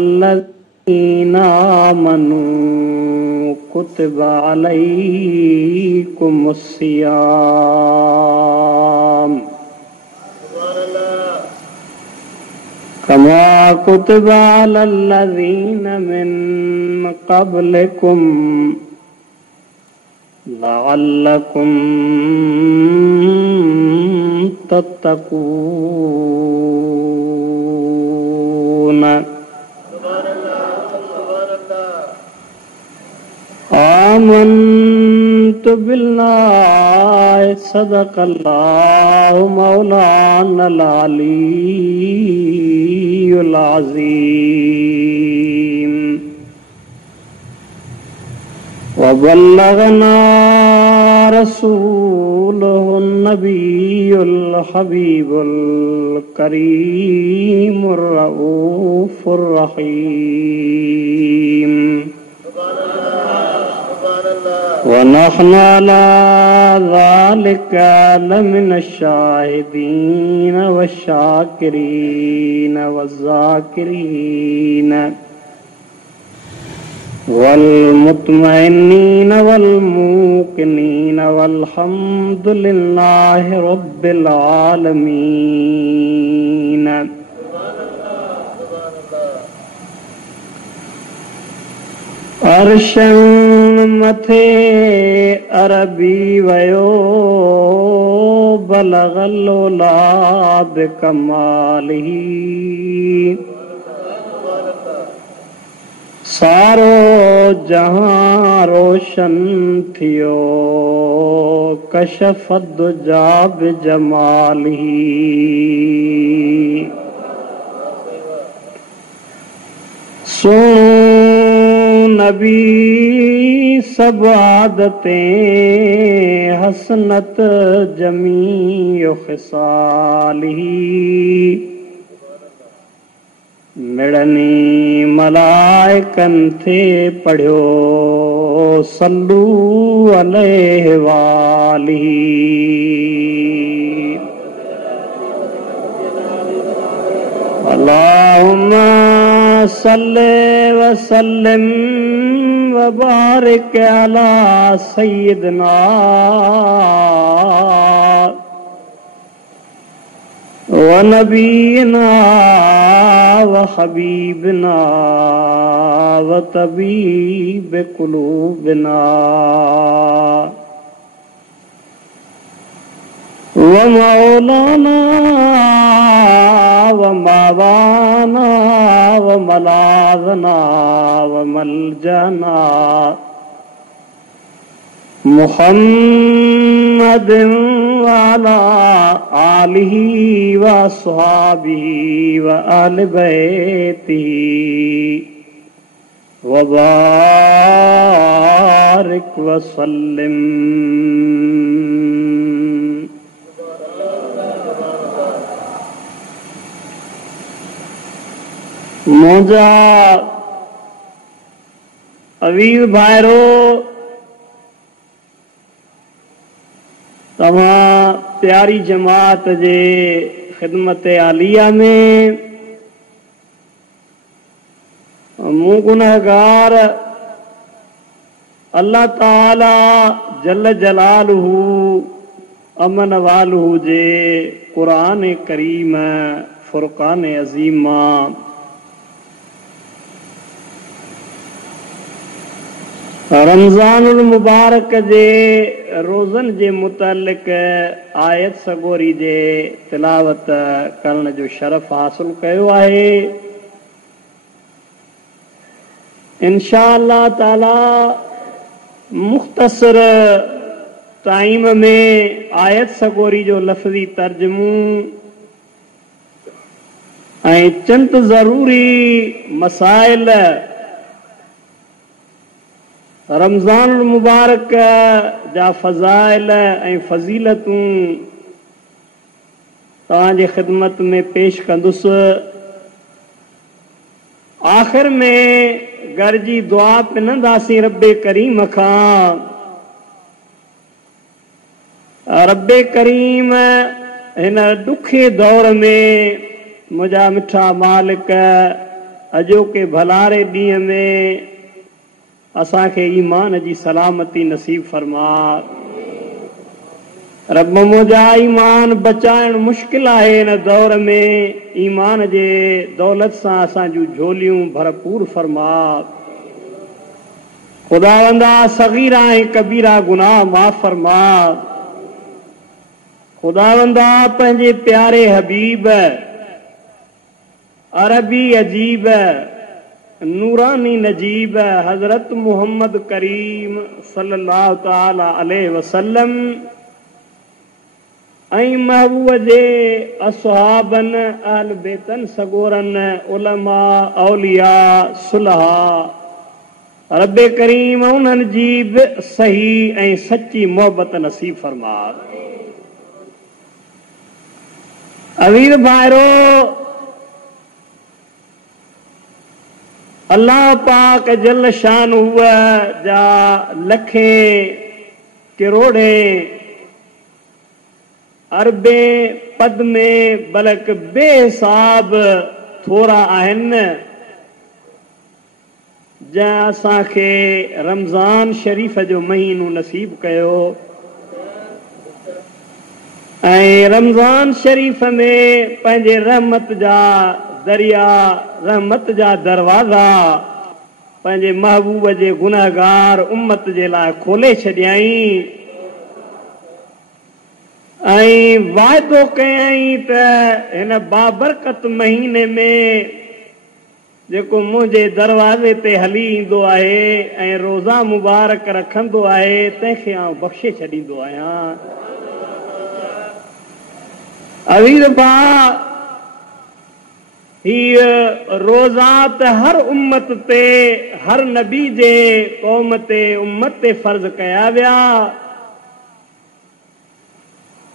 अय्युहल्लज़ीना आमनू कुतिबा अलैकुमुस्सियाम कमा कुतिबा अलल्लज़ीना मिन क़ब्लिकुम लअल्लकुम तत्तकून। आमन्तु बिल्लाहि सदक़ल्लाहु मौलानल अलीयुल अज़ीम व बल्लगना रसूलुहुन नबियुल हबीबुल करीमुर रऊफुर रहीम व नहनु अला ज़ालिका लमिनश शाहिदीन वश्शाकिरीन वज़्ज़ाकिरीन वल मुतमइन्नीन वल मूक़िनीन वल्हम्दुलिल्लाहि रब्बिल आलमीन। अर्शन मथे अरबी वयो बलगल उला बिकमालिही सारो जहां रोशन थियो कशफ़त दुजा बिजमालिही। सुनो नबी सब आदतें हसनत जमी ख़िसालिही मिड़नी मलाइकन थे पढ़ियो सल्लू अलैहि वालिही। अल्लाहुम्मा सल्ले व सल्लिम व बारिक अला सय्यिदना व नबीना व हबीबना व तबीब कुलूबना व मौलाना व मावाना व मलाज़ना व मलजना मुहम्मद वाला आलिही व अस्हाबिही व आले बैतिही व बारिक व सल्लिम। मुझा अवीर भाइरो तव्हां प्यारी जमात जे ख़िदमत आलिया में मूं गुनहगार अल्लाह ताला जल जलालहू अमन वालहू जे क़ुरान करीम फुरक़ान अज़ीमा रमज़ानुल मुबारक जे रोज़न जे मुतल्लिक़ आयत सगोरी जे तिलावत करण जो शरफ़ हासिल कयो आहे। इंशा अल्लाह ताला मुख़्तसर टाइम में आयत सगोरी जो लफ़्ज़ी तर्जुमो ऐं चंद ज़रूरी मसाइल रमज़ान मुबारक जा फ़ज़ाइल ऐं फ़ज़ीलतूं तव्हांजे ख़िदमत में पेश कंदुसि। आख़िर में घर जी दुआ पिनंदासीं रब्बे करीम खां। रब्बे करीम हिन ॾुखे दौर में मुंहिंजा मिठा मालिक अॼोके भलारे ॾींहं में असांखे ईमान जी सलामती नसीब फरमा। रब मुंहिंजा ईमान बचाइण मुश्किल आहे हिन दौर में, ईमान जे दौलत सां असां जूं झोलियूं भरपूर फरमा। खुदावंदा सगीरा ऐं कबीरा गुनाह माफ़ फरमा। खुदावंदा पंहिंजे प्यारे हबीब अरबी अजीब नूरानी नजीब हज़रत मोहम्मद करीम सल्लल्लाहु ताला अलैहि वसल्लम ऐं महबूब जे असहाबन अहल बेतन सगोरन उलमा औलिया सुलहा रब करीम उन्हनि जी बि सही ऐं सची मोहबत नसीब फरमा। अवीर भाइरो, अल्लाह पाक जल शान हुआ जा लखे किरोड़े अरबे पद में बलक बेहिसाब थोरा आहिनि जंहिं असांखे रमज़ान शरीफ़ जो महीनो नसीब कयो ऐं रमज़ान शरीफ़ में पंहिंजे रहमत जा दरिया रहमत जा दरवाज़ा पंहिंजे महबूब जे गुनहगार उम्मत जे लाइ खोले छॾियई ऐं वाइदो कयई त हिन बाबरकत महीने में जेको मुंहिंजे दरवाज़े ते हली ईंदो आहे ऐं रोज़ा मुबारक रखंदो आहे तंहिंखे आउं बख़्शे छॾींदो आहियां। अवीर भाउ, हीअ रोज़ा त हर उम्मत ते हर नबी जे क़ौम ते उम्मत ते फर्ज़ कया विया,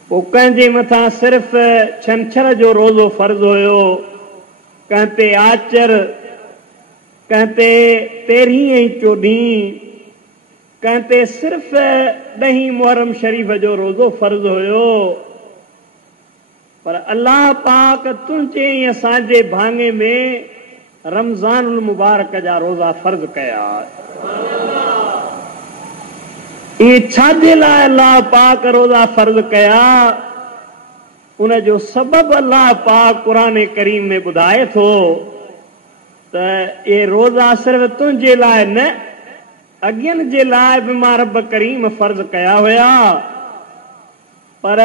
पोइ कंहिंजे मथां सिर्फ़ छंछर जो रोज़ो फर्ज़ हुयो, कंहिं ते आचर, कंहिं ते 13 ऐं 14, कंहिं ते सिर्फ़ 10 मुहर्रम शरीफ़ जो रोज़ो फर्ज़ हुयो। पर अल्लाह पाक तुंहिंजे ऐं असांजे भाङे में रमज़ानुल मुबारक जा रोज़ा फर्ज़ कया। इहे छाजे लाइ अल्लाह पाक रोज़ा फर्ज़ कया? उन जो सबब अल्लाह पाक क़ुरान करीम में ॿुधाए थो त इहे रोज़ा सिर्फ़ तुंहिंजे लाइ न, अॻियनि जे लाइ बि मां रब करीम फर्ज़ कया हुया, पर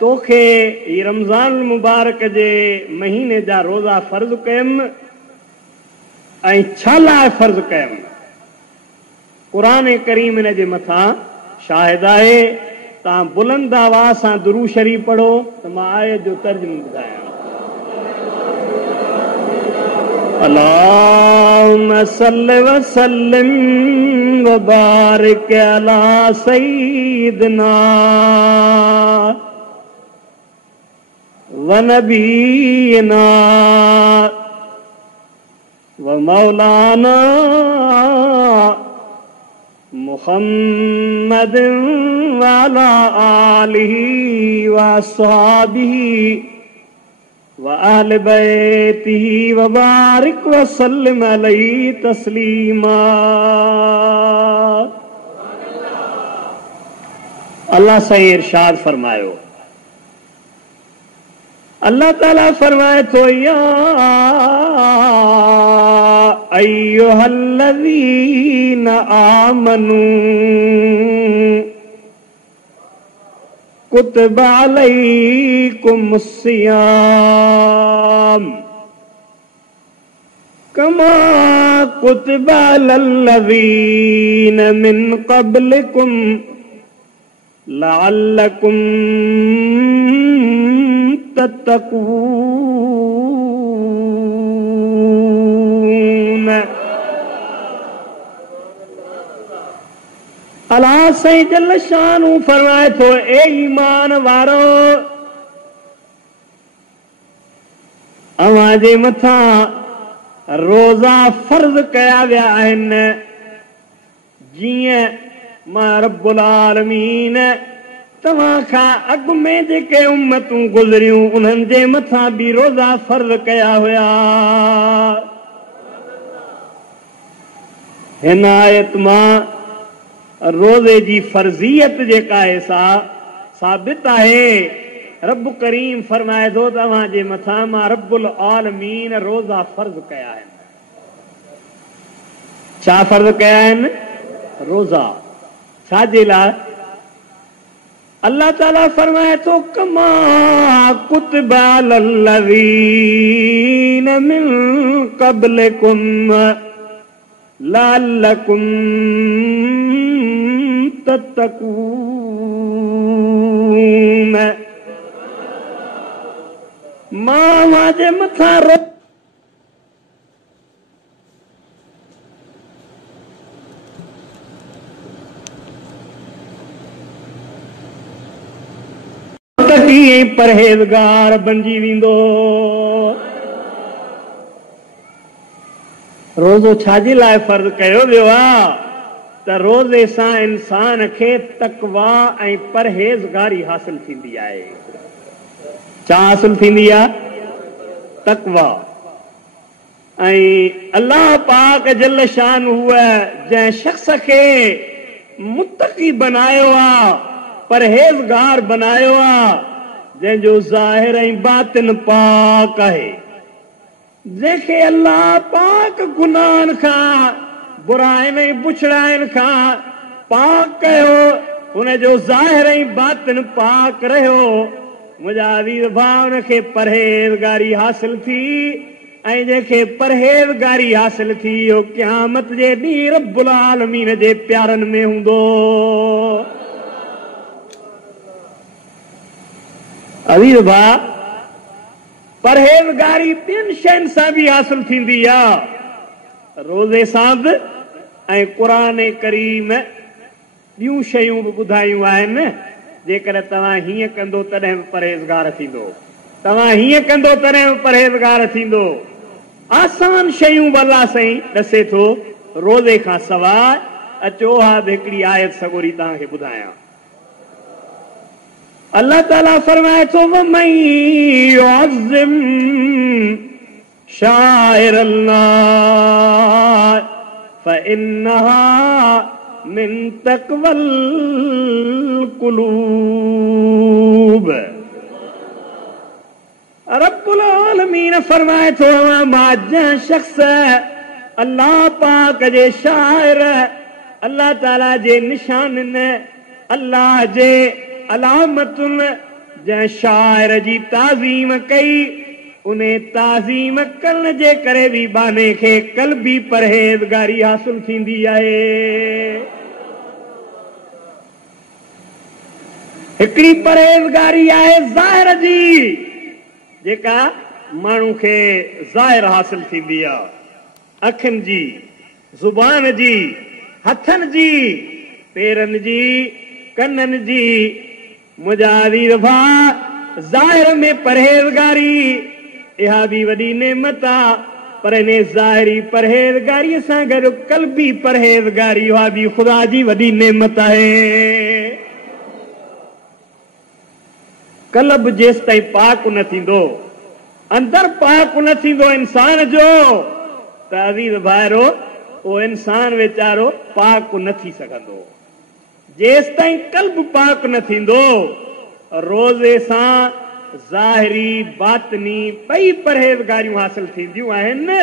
तोखे ही रमज़ान मुबारक जे महीने जा रोज़ा फर्ज़ कयमि ऐं छा लाइ फर्ज़ कयमि? क़ुरान करीम हिन जे मथां शाहिद आहे। तव्हां बुलंद आवाज़ सां दुरूद शरीफ़ पढ़ो त मां आयत जो तर्जुमो ॿुधायां। अल्लाहुम्मा सल्लि व सल्लिम व बारिक अला सय्यिदना व नबीना व मौलाना मुहम्मद व अला आलिही व अस्हाबिही व अहले बैतिही व बारिक व सल्लिम अलैहि तस्लीमा। अल्लाह साईं इरशाद फरमायो, अल्लाह ताला फरमाए थो, या अय्युहल्लज़ीना आमनू कुतिबा अलैकुमुस्सियाम कमा कुतिबा अलल्लज़ीना मिन क़ब्लिकुम लअल्लकुम तत्तकून। अल्लाह साईं जल शान फरमाए थो, ए ईमान वारो, अव्हां जे मथां रोज़ा फर्ज़ कया विया आहिनि जीअं मां रब्बुल आलमीन तव्हां खां अॻु में जेके उम्मतूं गुज़रियूं उन्हनि जे मथां बि रोज़ा फर्ज़ कया हुया। हिन आयत मां रोज़े जी फर्ज़ियत जेका आहे सा साबित आहे। रब करीम फरमाए थो तव्हांजे मथां मां रब्बुल आलमीन रोज़ा फर्ज़ कया आहिनि। छा फर्ज़ कया आहिनि? रोज़ा। छाजे लाइ? अल्लाह ताला फरमाए थो कमा कुतिबा अलल्लज़ीन मिन क़ब्लिकुम लअल्लकुम तत्तकून। मां जे मथां परहेज़गार बणिजी वेंदो। रोज़ो छाजे लाइ फर्ज़ कयो वियो आहे? त रोज़े सां इंसान खे तक़वा ऐं परहेज़गारी हासिल थींदी आहे। छा हासिल थींदी आहे? तक़वा। ऐं अल्लाह पाक जल शान हुआ जंहिं शख़्स खे मुत्तक़ी बनायो आहे, परहेज़गार बनायो आहे, जंहिंजो ज़ाहिर ऐं बातिन पाक आहे, जंहिंखे अल्लाह पाक गुनाहनि खां, बुराइनि ऐं बुछड़ाइनि खां पाक कयो, हुनजो ज़ाहिर ऐं बातिन पाक रहियो। मुंहिंजा अज़ीज़ भाउ, हुनखे परहेज़गारी हासिल थी ऐं जंहिंखे परहेज़गारी हासिल थी इहो क़यामत जे ॾींहुं रब्बुल आलमीन जे प्यारनि में हूंदो। अज़ीज़ भाउ, परहेज़गारी ॿियनि शयुनि सां बि हासिल थींदी आहे, रोज़े सां बि। ऐं क़ुरान करीम ॿियूं शयूं बि ॿुधायूं आहिनि। जेकर तव्हां हीअं कंदो तॾहिं बि परहेज़गार थींदो, तव्हां हीअं कंदो तॾहिं बि परहेज़गार थींदो। आसान शयूं बि अल्लाह साईं ॾसे थो रोज़े खां सवाइ। अचो हा बि हिकिड़ी आयत सगोरी तव्हांखे ॿुधायां। अल्लाह ताला फरमाए थो वमन युअज़्ज़िम शाइर अल्लाह फइन्नहा मिन तक़वल कुलूब। रब्बुल आलमीन फरमाए थो मां जंहिं शख़्स अल्लाह पाक जे शाइर, अल्लाह ताला जे निशाननि, अल्लाह जे अलामतुनि, जंहिं शाइर जी ताज़ीम कई, उन ताज़ीम करण जे करे बि बाने खे क़ल्बी परहेज़गारी हासिल थींदी आहे। हिकिड़ी परहेज़गारी आहे ज़ाहिर जी, जेका माण्हू खे ज़ाहिर हासिल थींदी आहे, अखियुनि जी, ज़ुबान जी, हथनि जी, पेरनि जी, कननि जी। मुंहिंजा अज़ीज़ भाउ, ज़ाहिर में परहेज़गारी इहा बि वॾी नेमत आहे, पर इन ज़ाहिरी परहेज़गारीअ सां गॾु क़ल्बी परहेज़गारी उहा बि ख़ुदा जी वॾी नेमत आहे। क़ल्ब जेसि ताईं पाक न थींदो, अंदर पाक न थींदो इंसान जो, त अज़ीज़ भाइरो उहो इंसान वीचारो पाक न थी सघंदो। जेसि ताईं क़ल्ब पाक न थींदो, रोज़े सां ज़ाहिरी बातिनी ॿई परहेज़गारियूं हासिल थींदियूं आहिनि।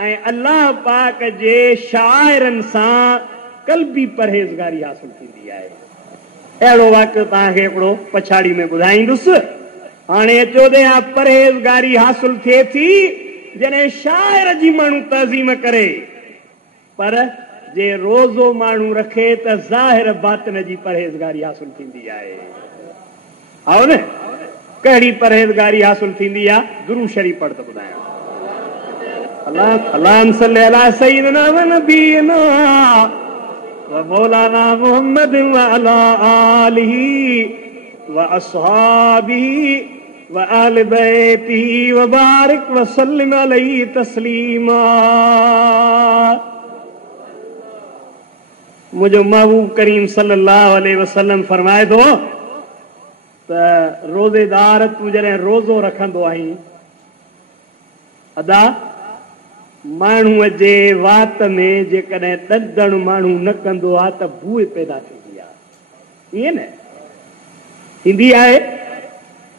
ऐं अल्लाह पाक जे शाइरनि सां क़ल्बी परहेज़गारी हासिल थींदी आहे। अहिड़ो वाक़ियो तव्हांखे हिकिड़ो पछाड़ी में ॿुधाईंदुसि। हाणे अचो ॾे हा परहेज़गारी हासिल थिए थी जॾहिं शाइर जी माण्हू तज़ीम करे, पर जे रोज़ो माण्हू रखे त ज़ाहिर बातिन जी परहेज़गारी हासिल थींदी आहे। आओ न, कहिड़ी परहेज़गारी हासिल थींदी आहे? दुरूद शरीफ़ पढ़ त ॿुधायां। अल्लाहुम्मा सल्ली अला सय्यिदिना व नबीना व मौलाना मुहम्मद व अला आलिही व अस्हाबिही व आल बैतिही व बारिक व सल्लिम अलैहि तस्लीमा। मुंहिंजो महबूब करीम सल्लल्लाहु अलैहि वसल्लम फरमाए थो त रोज़ेदार तूं जॾहिं रोज़ो रखंदो आहीं अदा माण्हूअ जे वात में जेकॾहिं ॾंदण माण्हू न कंदो आहे त बूए पैदा थींदी आहे, ईअं न थींदी आहे।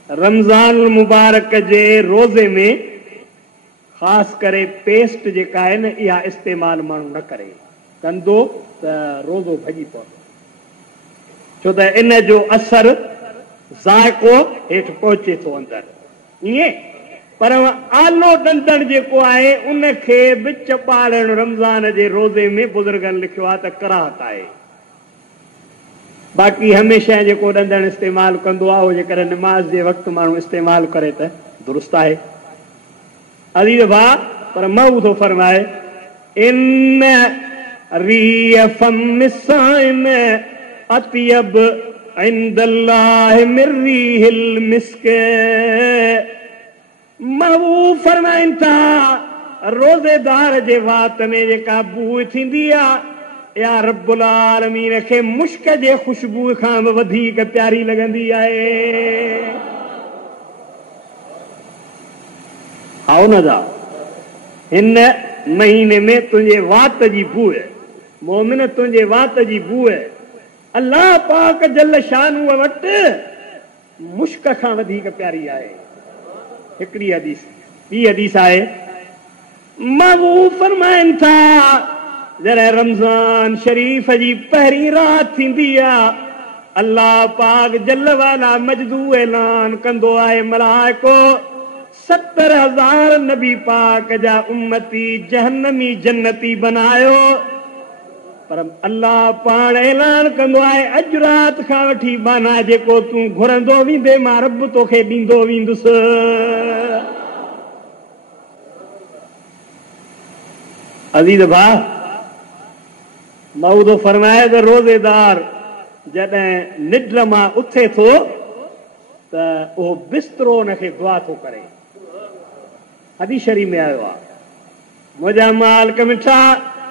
रमज़ान मुबारक जे रोज़े में ख़ासि करे पेस्ट जेका आहे न इहा इस्तेमालु माण्हू न करे, कंदो त रोज़ो भॼी पवंदो, छो त इन जो असरु ज़ाइक़ो हेठि पहुचे थो अंदरि, ईअं। पर आलो ॾंदण जेको आहे उनखे बि चॿाड़णु रमज़ान जे रोज़े में बुज़ुर्गनि लिखियो आहे त कराहत आहे। बाक़ी हमेशह जेको ॾंदण इस्तेमालु कंदो आहे उहो जेकॾहिं निमाज़ जे वक़्तु माण्हू इस्तेमालु करे त दुरुस्त आहे। अज़ीज़ भाउ, पर मऊ थो फरमाए इन रिय फम साइम अतियब इंदल्लाह मिर रिहिल मिस्क। महू फरमाइनि था रोज़ेदार जे वात में जेका बू थींदी आहे या रब्बुल आलमीन खे मुश्क जे ख़ुशबू खां बि वधीक प्यारी लॻंदी आहे। आओ न दा हिन महीने में तुंहिंजे वात जी बूअ, मोमिन तुंहिंजे वात जी बूअ अल्लाह पाक जल शानूअ वटि मुश्क खां वधीक प्यारी आहे। हिकिड़ी हदीस, ॿी हदीस आहे महबूब फरमाइनि था जॾहिं रमज़ान शरीफ़ जी पहिरीं रात थींदी आहे अल्लाह पाक जल वाला मजदू ऐलान कंदो आहे मलाइको 70,000 नबी पाक जा उम्मती जहन्नमी जन्नती बनायो। पर अल्लाह पाण ऐलान कंदो आहे अॼु राति खां वठी बाना जेको तूं घुरंदो वेंदे मां रब तोखे ॾींदो वेंदुसि। अज़ीज़ भाउ, मऊदो फरमाए त रोज़ेदार जॾहिं निड मां उथे थो त उहो बिस्तरो हुनखे दुआ थो करे। हदीस शरीफ़ में आयो आहे मुंहिंजा मालिक मिठा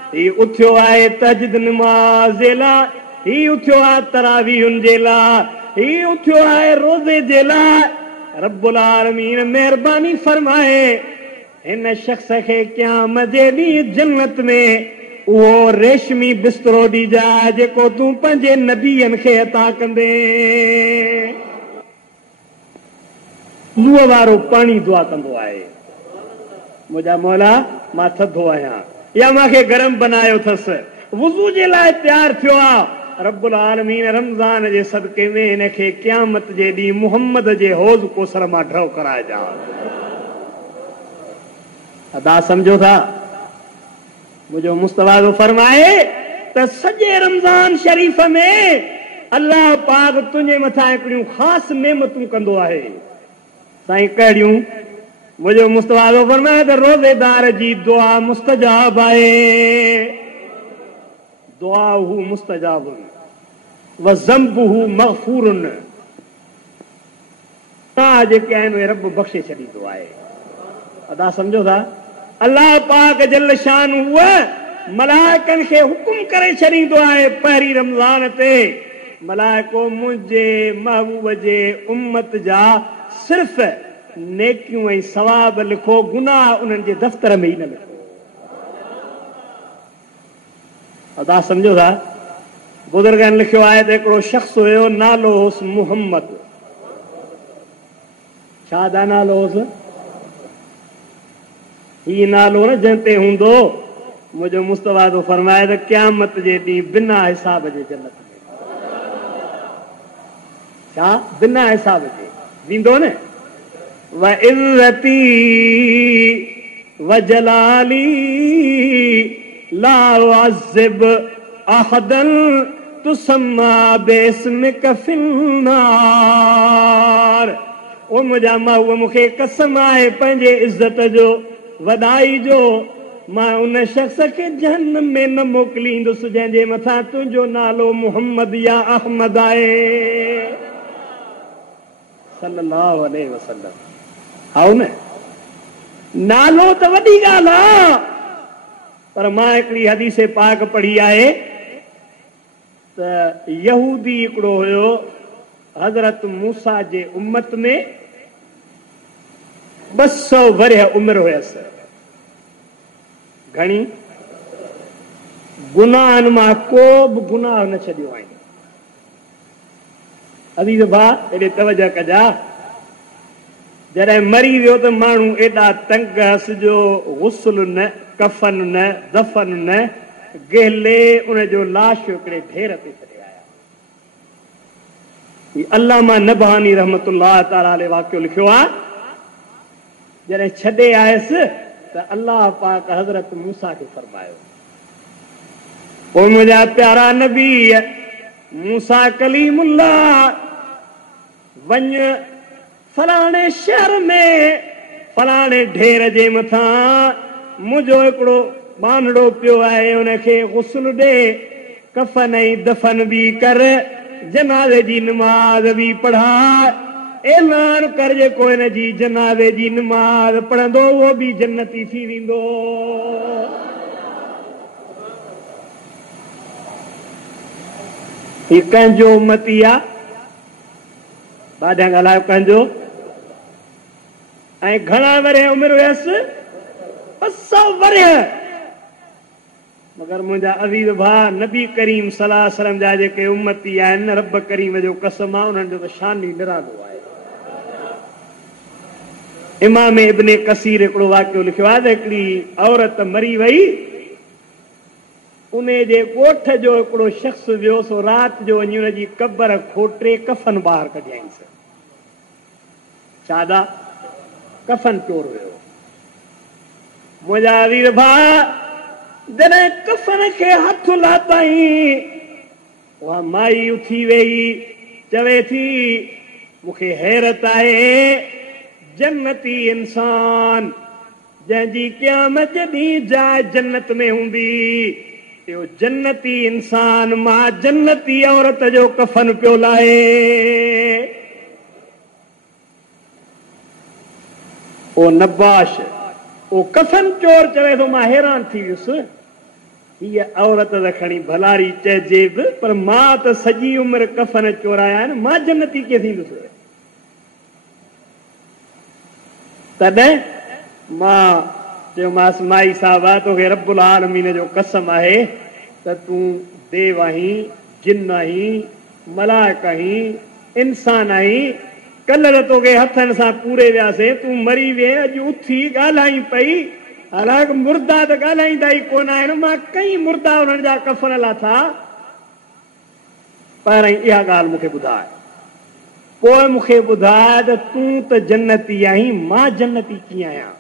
ही उथियो आहे तहज्जुद नमाज़ जे लाइ, ही उथियो आहे तरावीहुनि जे लाइ, ही उथियो आहे रोज़े जे लाइ। रब्बुल आलमीन महिरबानी फरमाए हिन शख़्स खे क़यामत जे ॾींहुं जन्नत में उहो रेशमी बिस्तरो ॾिजाए जेको तूं पंहिंजे नबीअनि खे अता कंदे। मुंहं वारो पाणी दुआ कंदो आहे मुंहिंजा मौला मां थधो आहियां या मूंखे गरम बनायो अथसि, वुज़ू जे लाइ तयारु थियो आहे। रब्बुल आलमीन रमज़ान जे सदके में हिनखे क़यामत जे ॾींहुं मुहम्मद जे हौज़ कोसर मां ढो कराइजा। अदा सम्झो था मुंहिंजो मुस्तफ़ा जो फरमाए त सॼे रमज़ान शरीफ़ में अल्लाह पाक तुंहिंजे मथां हिकिड़ियूं ख़ासि नेमतूं कंदो आहे। साईं कहिड़ियूं? मुंहिंजो मुस्तफ़ा जो फरमाए त रोज़ेदार जी दुआ मुस्तजाब आहे। दुआ हू मुस्तजाबुन व ज़ंबुहु मग़फूरुन। जेके आहिनि उहे रब बख़्शे छॾींदो आहे। अदा सम्झो था अल्लाह पाक जल शान उहा मलाइकनि खे हुकुम करे छॾींदो आहे पहिरीं रमज़ान ते मलाइको मुंहिंजे महबूब जे उम्मत जा सिर्फ़ नेकियूं ऐं सवाब लिखो, गुनाह उन्हनि जे दफ़्तर में ई न लिखो। अदा सम्झो था बुज़ुर्गनि लिखियो आहे त हिकिड़ो शख़्स हुयो नालो होसि मुहम्मद। छा दा नालो होसि? ही नालो न जंहिं ते हूंदो मुंहिंजो मुस्तफ़ा तो फरमाए त क़यामत जे ॾींहुं बिना हिसाब जे जन्नत में। छा? बिना हिसाब जे वेंदो न। व इज़्ज़ती व जलाली ला उअज़्ज़िब अहदन तुसम्मा बिस्मिक फिन्नार। ओ मुंहिंजा माउ मूंखे कसम आहे पंहिंजे इज़्ज़त जो वॾाई जो मां उन शख़्स खे जहन्नम में न मोकिलींदुसि जंहिंजे मथां तुंहिंजो नालो मुहम्मद या अहमद आहे सल्लल्लाहु अलैहि वसल्लम। आओ न नालो त वॾी ॻाल्हि आहे पर मां हिकिड़ी हदीस पाक पढ़ी आहे त यहूदी हिकिड़ो हुयो हज़रत मूसा जे उम्मत में 200 वरह उमिरि हुयसि। घणी गुनाहनि मां को बि गुनाह न छॾियो आहे। अज़ीज़ भाउ एॾे तवजह कजा, जॾहिं मरी वियो त माण्हू एॾा तंग हस जो गुस्ल न, कफन न, दफन न, गहले उनजो लाश हिकिड़े ढेर ते छॾे आया। अल्लामा नबहानी रहमतुल्लाह ताला अलैहि वाक़ियो लिखियो आहे, जॾहिं छॾे आयसि त अल्लाह पाक हज़रत मूसा खे फरमायो, ओ मुंहिंजा प्यारा नबी मूसा कलीमुल्लाह, वञ फलाणे शहर में फलाणे ढेर जे मथां मुंहिंजो हिकिड़ो बानड़ो पियो आहे, उनखे गुस्ल ॾे, कफन ऐं दफन बि कर, जनाज़े जी नमाज़ बि पढ़ा, ऐलान कर जेको हिन जी जनाज़े जी नमाज़ पढ़ंदो उहो बि जन्नती थी वेंदो। ही कंहिंजो उम्मती आहे? बाधा ॻाल्हायो कंहिंजो? ऐं घणा वरह उमिरि हुयसि? 200 वरह। मगर मुंहिंजा अज़ीज़ भाउ नबी करीम सल्लल्लाहु अलैहि वसल्लम जा जेके उम्मती आहिनि, रब करीम जो कसम आहे, उन्हनि जो त शान ई निरालो आहे। इमाम इब्न कसीर हिकिड़ो वाक़ियो लिखियो आहे त हिकिड़ी औरत मरी वई, उन जे ॻोठ जो हिकिड़ो शख़्स वियो, सो राति जो वञी उनजी कबर खोटे कफन ॿाहिरि कढियाईंसि। छादा? कफन चोर हुयो। मुंहिंजा अज़ीज़ भाउ जॾहिं कफन खे हथ लाताईं, उहा माई उथी वेई, चवे थी मूंखे हैरत आहे, जन्नती इंसान जंहिंजी क़यामत ॾींहुं जाइ जन्नत में हूंदी, इहो जन्नती इंसान मां जन्नती औरत जो कफन पियो लाहे। ओ नबाश, ओ कफन चोर चवे थो, मां हैरान थी वियुसि, हीअ औरत त खणी भलारी चइजे बि, पर मां त सॼी उमिरि कफन चोराया आहिनि, मां जन्नती कीअं थींदुसि? तॾहिं मां चयोमांसि, माई साहिबा तोखे रब्बुल आलमीन जो कसम आहे त तूं देव आहीं, जिन आहीं, मलाइक आहीं, इंसान आहीं, कल्ह त तोखे हथनि सां पूरे वियासीं, तूं मरी वे, अॼु उथी ॻाल्हाई पई, हालांकि मुर्दा त ॻाल्हाईंदा ई कोन आहिनि, मां कई मुर्दा उन्हनि जा कफन लाथा, पर इहा ॻाल्हि मूंखे ॿुधाए, पोइ मूंखे ॿुधाए त तूं त जन्नती आहीं, मां जन्नती कीअं आहियां?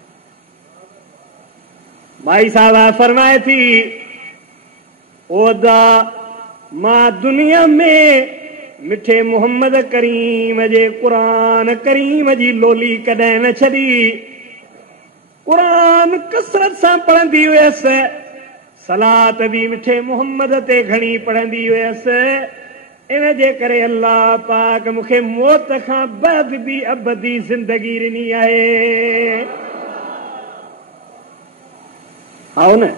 माई साहिबा फरमाए थी, ओदा मां दुनिया में मिठे मोहम्मद करीम जे क़ुरान करीम जी लोली कॾहिं न छॾी, क़ुरान कसरत सां पढ़ंदी हुयसि, सलात बि मिठे मोहम्मद ते घणी पढ़ंदी हुयसि, इन जे करे अल्लाह पाक मूंखे मौत खां बाद बि अबदी ज़िंदगी ॾिनी आहे। हा न,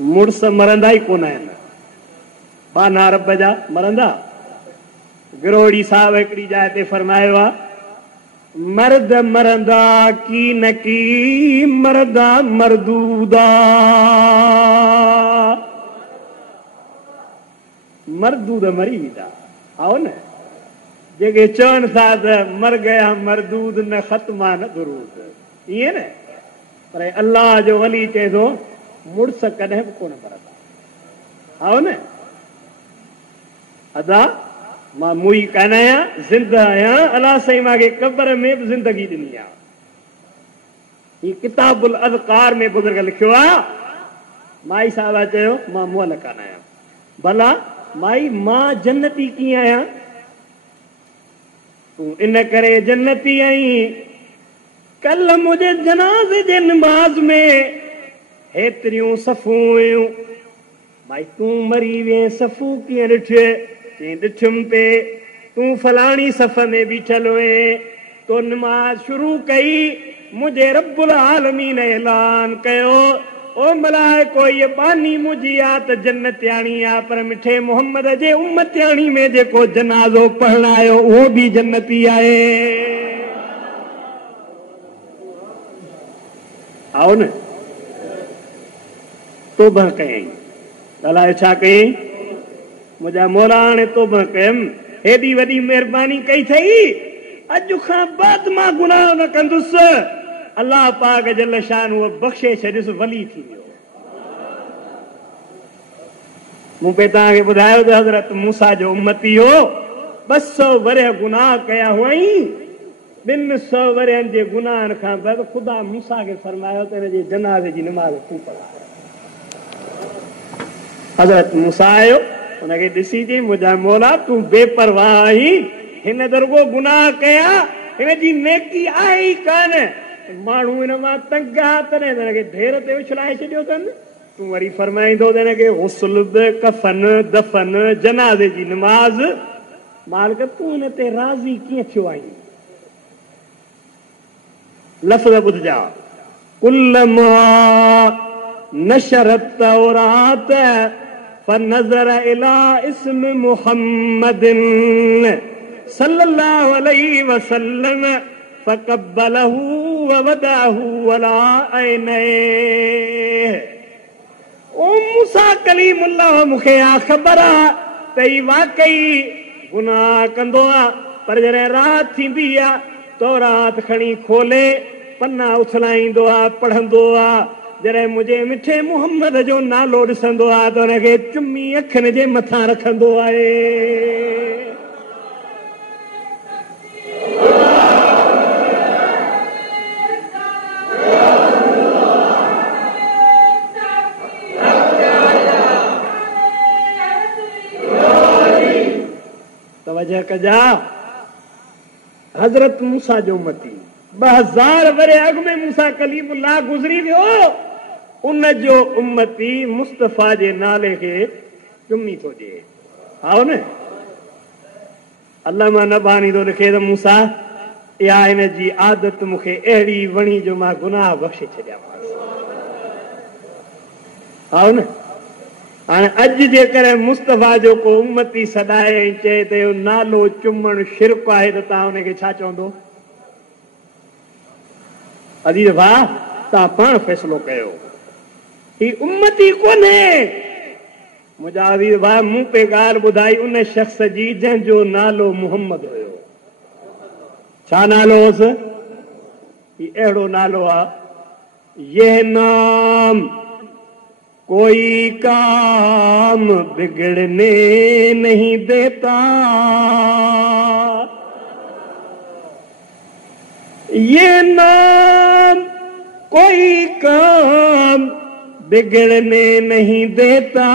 मुड़ुस मरंदा ई कोन आहिनि, बाना रब जा मरंदा। गिरोड़ी साहब हिकिड़ी जाइ ते फरमायो आहे, मर्द मरंदा की न की मरदा मरदूदा, मरदूद मरी वेंदा। आओ न, जेके चवनि था त मर गया मरदूद न ख़त्मा न दुरूद, ईअं न, पर अल्लाह जो वली चए थो मुड़ुस कॾहिं बि कोन मरंदा। आओ न, अदा मां मुई कान आहियां, ज़िंद आहियां, अलाह साईं मूंखे कबर में बि ज़िंदगी ॾिनी आहे। हीउ किताबुल अज़कार में बुज़ुर्ग लिखियो आहे। माई साहिबा चयो मां मुअल कान आहियां। भला माई मां जन्नती कीअं आहियां? तूं इन करे जन्नती आहीं, कल मुंहिंजे जनाज़े जे नमाज़ में हेतिरियूं सफ़ूं हुयूं, भाई तूं मरी वे, सफ़ू कीअं ॾिठे? चई ॾिठुमि पे, तूं फलाणी सफ़ में बीठल हुए, तो नमाज शुरू कई, मुंहिंजे रब्बुल आलमीन ऐलान कयो ओ मलाइको ये बानी मुझी आ त जन्नत आणी आ, पर मिठे मोहम्मद जे उम्मत आणी में जेको जनाज़ो पढ़ण आयो उहो भी जन्नती आहे। आओ न तोबा कयई, अलाए छा कयई, मुंहिंजा मौला हाणे तोबा कयमि, हेॾी वॾी महिरबानी कई अथई, अॼु खां बाद मां गुनाह न कंदुसि। अलाह पाक जल शान उहो बख़्शे छॾियुसि, वली थी वियो। मूं पे तव्हांखे ॿुधायो त हज़रत मूसा जो उम्मती हो, 200 वरिया गुनाह कया हुअई। 200 वरियनि जे गुनाहनि खां बाद ख़ुदा मूसा खे फरमायो त हिन जे जनाज़े जी नमाज़ तूं पढ़। हज़रत मूसा आयो, हुनखे ॾिसी चई, मुंहिंजा मौला तूं बेपरवाह आहीं, हिन दरगो गुनाह कया, हिन जी नेकी आहे ई कान, माण्हू हिन मां तंग आहे, तॾहिं हिनखे ढेर ते उछलाए छॾियो अथनि। तूं वरी फरमाईंदो त हिनखे गुस्ल कफन दफन जनाज़े जी नमाज़, मालिक तूं हिन ते राज़ी कीअं थियो आहीं? लफ़्ज़ ॿुधजा, कुल्लमा नशरत तौरात फनज़र इला इस्म मुहम्मदिन सल्लल्लाहु अलैहि वसल्लम फक़ब्बलहू ववदअहू अला ऐनैहि। ओ मूसा कलीमुल्लाह, मूंखे आ ख़बर आहे त ही वाकई गुनाह कंदो आहे, पर जॾहिं रात थींदी आहे तौरात खणी खोले पन्ना उछलाईंदो आहे, पढ़ंदो आहे, जॾहिं मुंहिंजे मिठे मुहम्मद जो नालो ॾिसंदो आहे त हुनखे चुमी अखियुनि जे मथां रखंदो आहे। तवजह कजा, हज़रत मूसा जो उम्मती 2000 वरे अॻु में मूसा कलीमुल्लाह गुज़री वियो, उन जो उम्मती मुस्तफ़ा जे नाले खे चुमी थो ॾिए। आओ न, अल्लामा नबानी थो लिखे त मूसा इहा हिन जी आदत मूंखे अहिड़ी वणी जो मां गुनाह बख़्शे छॾियामांसि। आओ न, हाणे अॼु जेकर मुस्तफ़ा जो को उम्मती सॾाए ऐं चए त इहो नालो चुमण शिरक आहे त तव्हां हुनखे छा चवंदो? अजीज भाउ, तव्हां पाण फ़ैसिलो कयो, ही उम्मती कोन्हे। मुंहिंजा अजीज भाउ, मूं पे ॻाल्हि ॿुधाई उन शख़्स जी जंहिंजो नालो मुहम्मद हुयो। छा नालो हुअसि? ही अहिड़ो नालो आहे, यह नाम कोई काम बिगड़ने नहीं देता, ये नाम कोई काम बिगड़ने नहीं देता,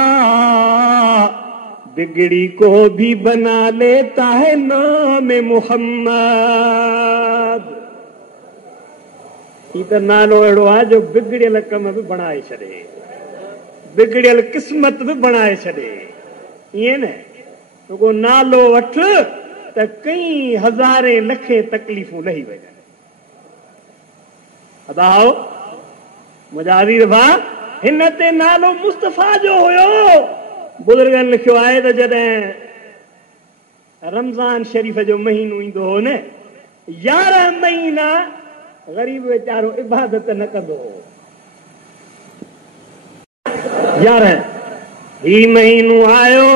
बिगड़ी को भी बना लेता है नाम मोहम्मद। ही त नालो अहिड़ो आहे जो बिगड़ियल कम बि बणाए छॾे, बिगड़ियल क़िस्मत बि बणाए छॾे। ईअं न, रुगो नालो वठ त कई हज़ारे लखे तकलीफ़ूं लही वञनि। अदाओ मुंहिंजा अज़ीज़ भाउ, हिन ते नालो मुस्तफ़ा जो हुयो। बुज़ुर्गनि लिखियो आहे त जॾहिं रमज़ान शरीफ़ जो महीनो ईंदो हो न, 11 महीना ग़रीब वीचारो इबादत न कंदो हो। 11 ही महीनो आयो,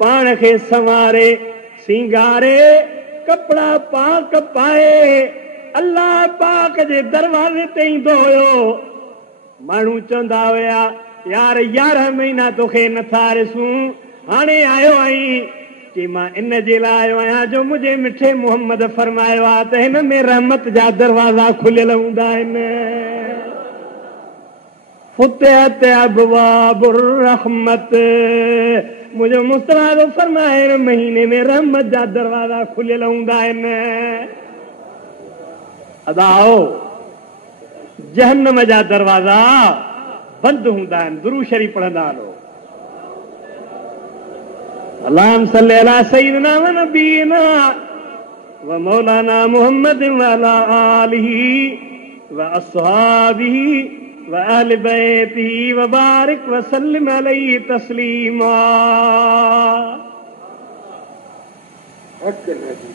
पाण खे संवारे सिंगारे कपड़ा पाक पाए अल्लाह पाक जे दरवाज़े ते ईंदो हुयो। माण्हू चवंदा हुया, यार 11 महीना तोखे नथा ॾिसूं, हाणे आयो आहीं। कि मां इन जे लाइ आयो आहियां जो मुंहिंजे मिठे मुहम्मद फरमायो आहे त हिन में रहमत जा दरवाज़ा खुलियल हूंदा आहिनि। फुतिहत अबवाबुर रहमत, मुंहिंजो मुस्तफ़ा जो फरमाए हिन महीने में रहमत जा दरवाज़ा खुलियल हूंदा आहिनि। अदाओ जहन्नम जा दरवाज़ा बंदि हूंदा आहिनि। दुरूद शरीफ़ पढ़ंदा हलो। अल्लाहुम्मा सल्ली अला सय्यिदिना व नबीना व मौलाना मुहम्मद व अला आलिही व अस्हाबिही वअहल बैतिही वबारिक वसल्लिम अलैहि तस्लीमा।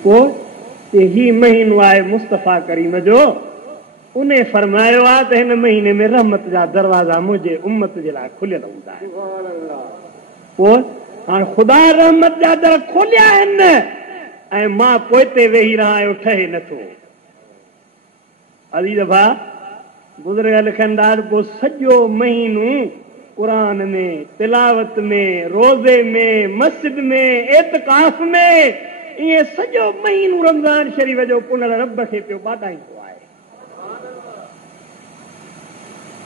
पोइ ही महीनो आहे मुस्तफ़ा करीम जो, उन फरमायो आहे त हिन महीने में रहमत जा दरवाज़ा मुंहिंजे उम्मत जे लाइ खुलियल हूंदा आहिनि। पोइ हाणे ख़ुदा रहमत जा दर खोलिया आहिनि ऐं मां पोइते वेही रहां आहियो ठहे नथो। अज़ीज़ भाउ, बुज़ुर्ग लिखनि था पोइ सॼो महीनो क़ुरान में, तिलावत में, रोज़े में, मस्जिद में, एतिकाफ़ में, ईअं सॼो महीनो रमज़ान शरीफ़ जो पुनर रब खे पियो ॿाॾाईंदो आहे।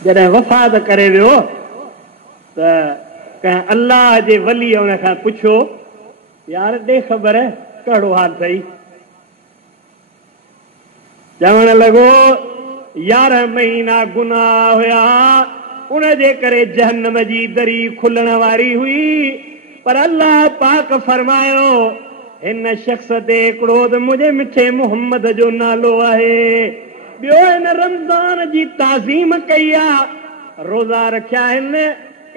जॾहिं वफ़ात करे वियो त कंहिं अल्लाह जे वली उन खां पुछियो, यार ॾे ख़बर कहिड़ो हाल अथई? चवण लॻो 11 महीना गुनाह हुया, उन जे करे जहन्नम जी दरी खुलण वारी हुई, पर अल्लाह पाक फरमायो हिन शख़्स ते हिकिड़ो त मुंहिंजे मिठे मुहम्मद जो नालो आहे, ॿियो हिन रमज़ान जी ताज़ीम कई आहे, रोज़ा रखिया आहिनि,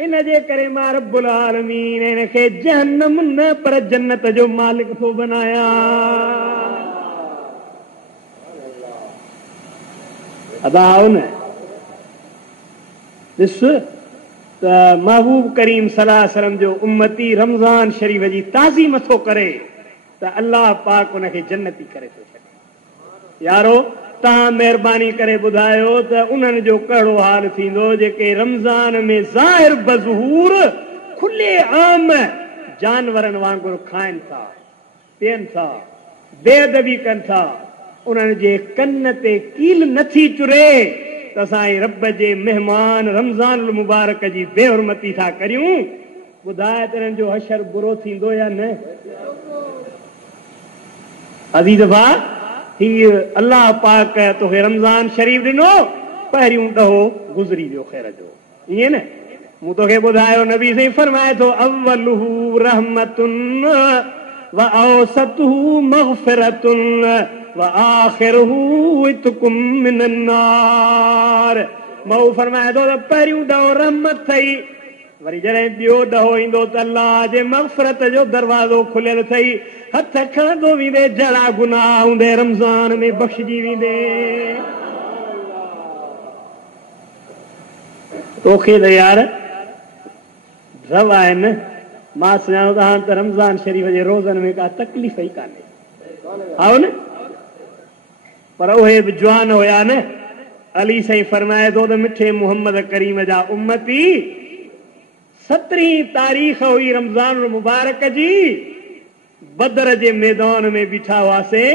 इन जे करे मां रब्बुल आलमीन हिन खे जहन्नम न पर जन्नत जो मालिक थो बनाया। अदा न ॾिस त महबूब करीम सल्लल्लाहु अलैहि वसल्लम जो उम्मती रमज़ान शरीफ़ जी ताज़ीम थो करे त अल्लाह पाक उनखे जन्नती करे थो छॾे। यारो तव्हां महिरबानी करे ॿुधायो त उन्हनि जो कहिड़ो हाल थींदो जेके रमज़ान में ज़ाहिर बज़हूर खुले आम जानवरनि वांगुरु खाइनि था, पीअनि था, बेअदबी कनि था, उन्हनि जे कन ते कील नथी चुरे त असां रब जे महिमान रमज़ान मुबारक जी बेहुरमती था करियूं। ॿुधाए त हिननि जो हशर बुरो थींदो या न? अज़ीज़ भाउ, हीअ अल्लाह पाक तोखे रमज़ान शरीफ़ ॾिनो, पहिरियों ॾहो गुज़री वियो ख़ैर जो, ईअं न? मूं तोखे ॿुधायो नबी साईं फरमाए थो अव्वलुहु रहमतुन व औसतुहु मग़फ़िरतुन व आख़िरुहु इत्कुम मिनन नार। मऊ फरमाए थो त पहिरियों ॾहो रहमत अथई, वरी जॾहिं ॿियो ॾहो ईंदो त अल्लाह जे मग़फ़िरत जो दरवाज़ो खुलियल अथई, हथ खणंदो वेंदे, जहिड़ा गुनाह हूंदे रमज़ान में बख़्शिजी वेंदे। तोखे त यार रव आहे न, मां सुञाणो त हाणे त रमज़ान शरीफ़ जे रोज़नि में का तकलीफ़ ई कान्हे, आओ न? पर उहे बि जवान हुया न। अली साईं फरमाए थो त मिठे मुहम्मद करीम जा उम्मती 17 तारीख़ हुई रमज़ान मुबारक जी, बदर जे मैदान में बीठा हुआसीं,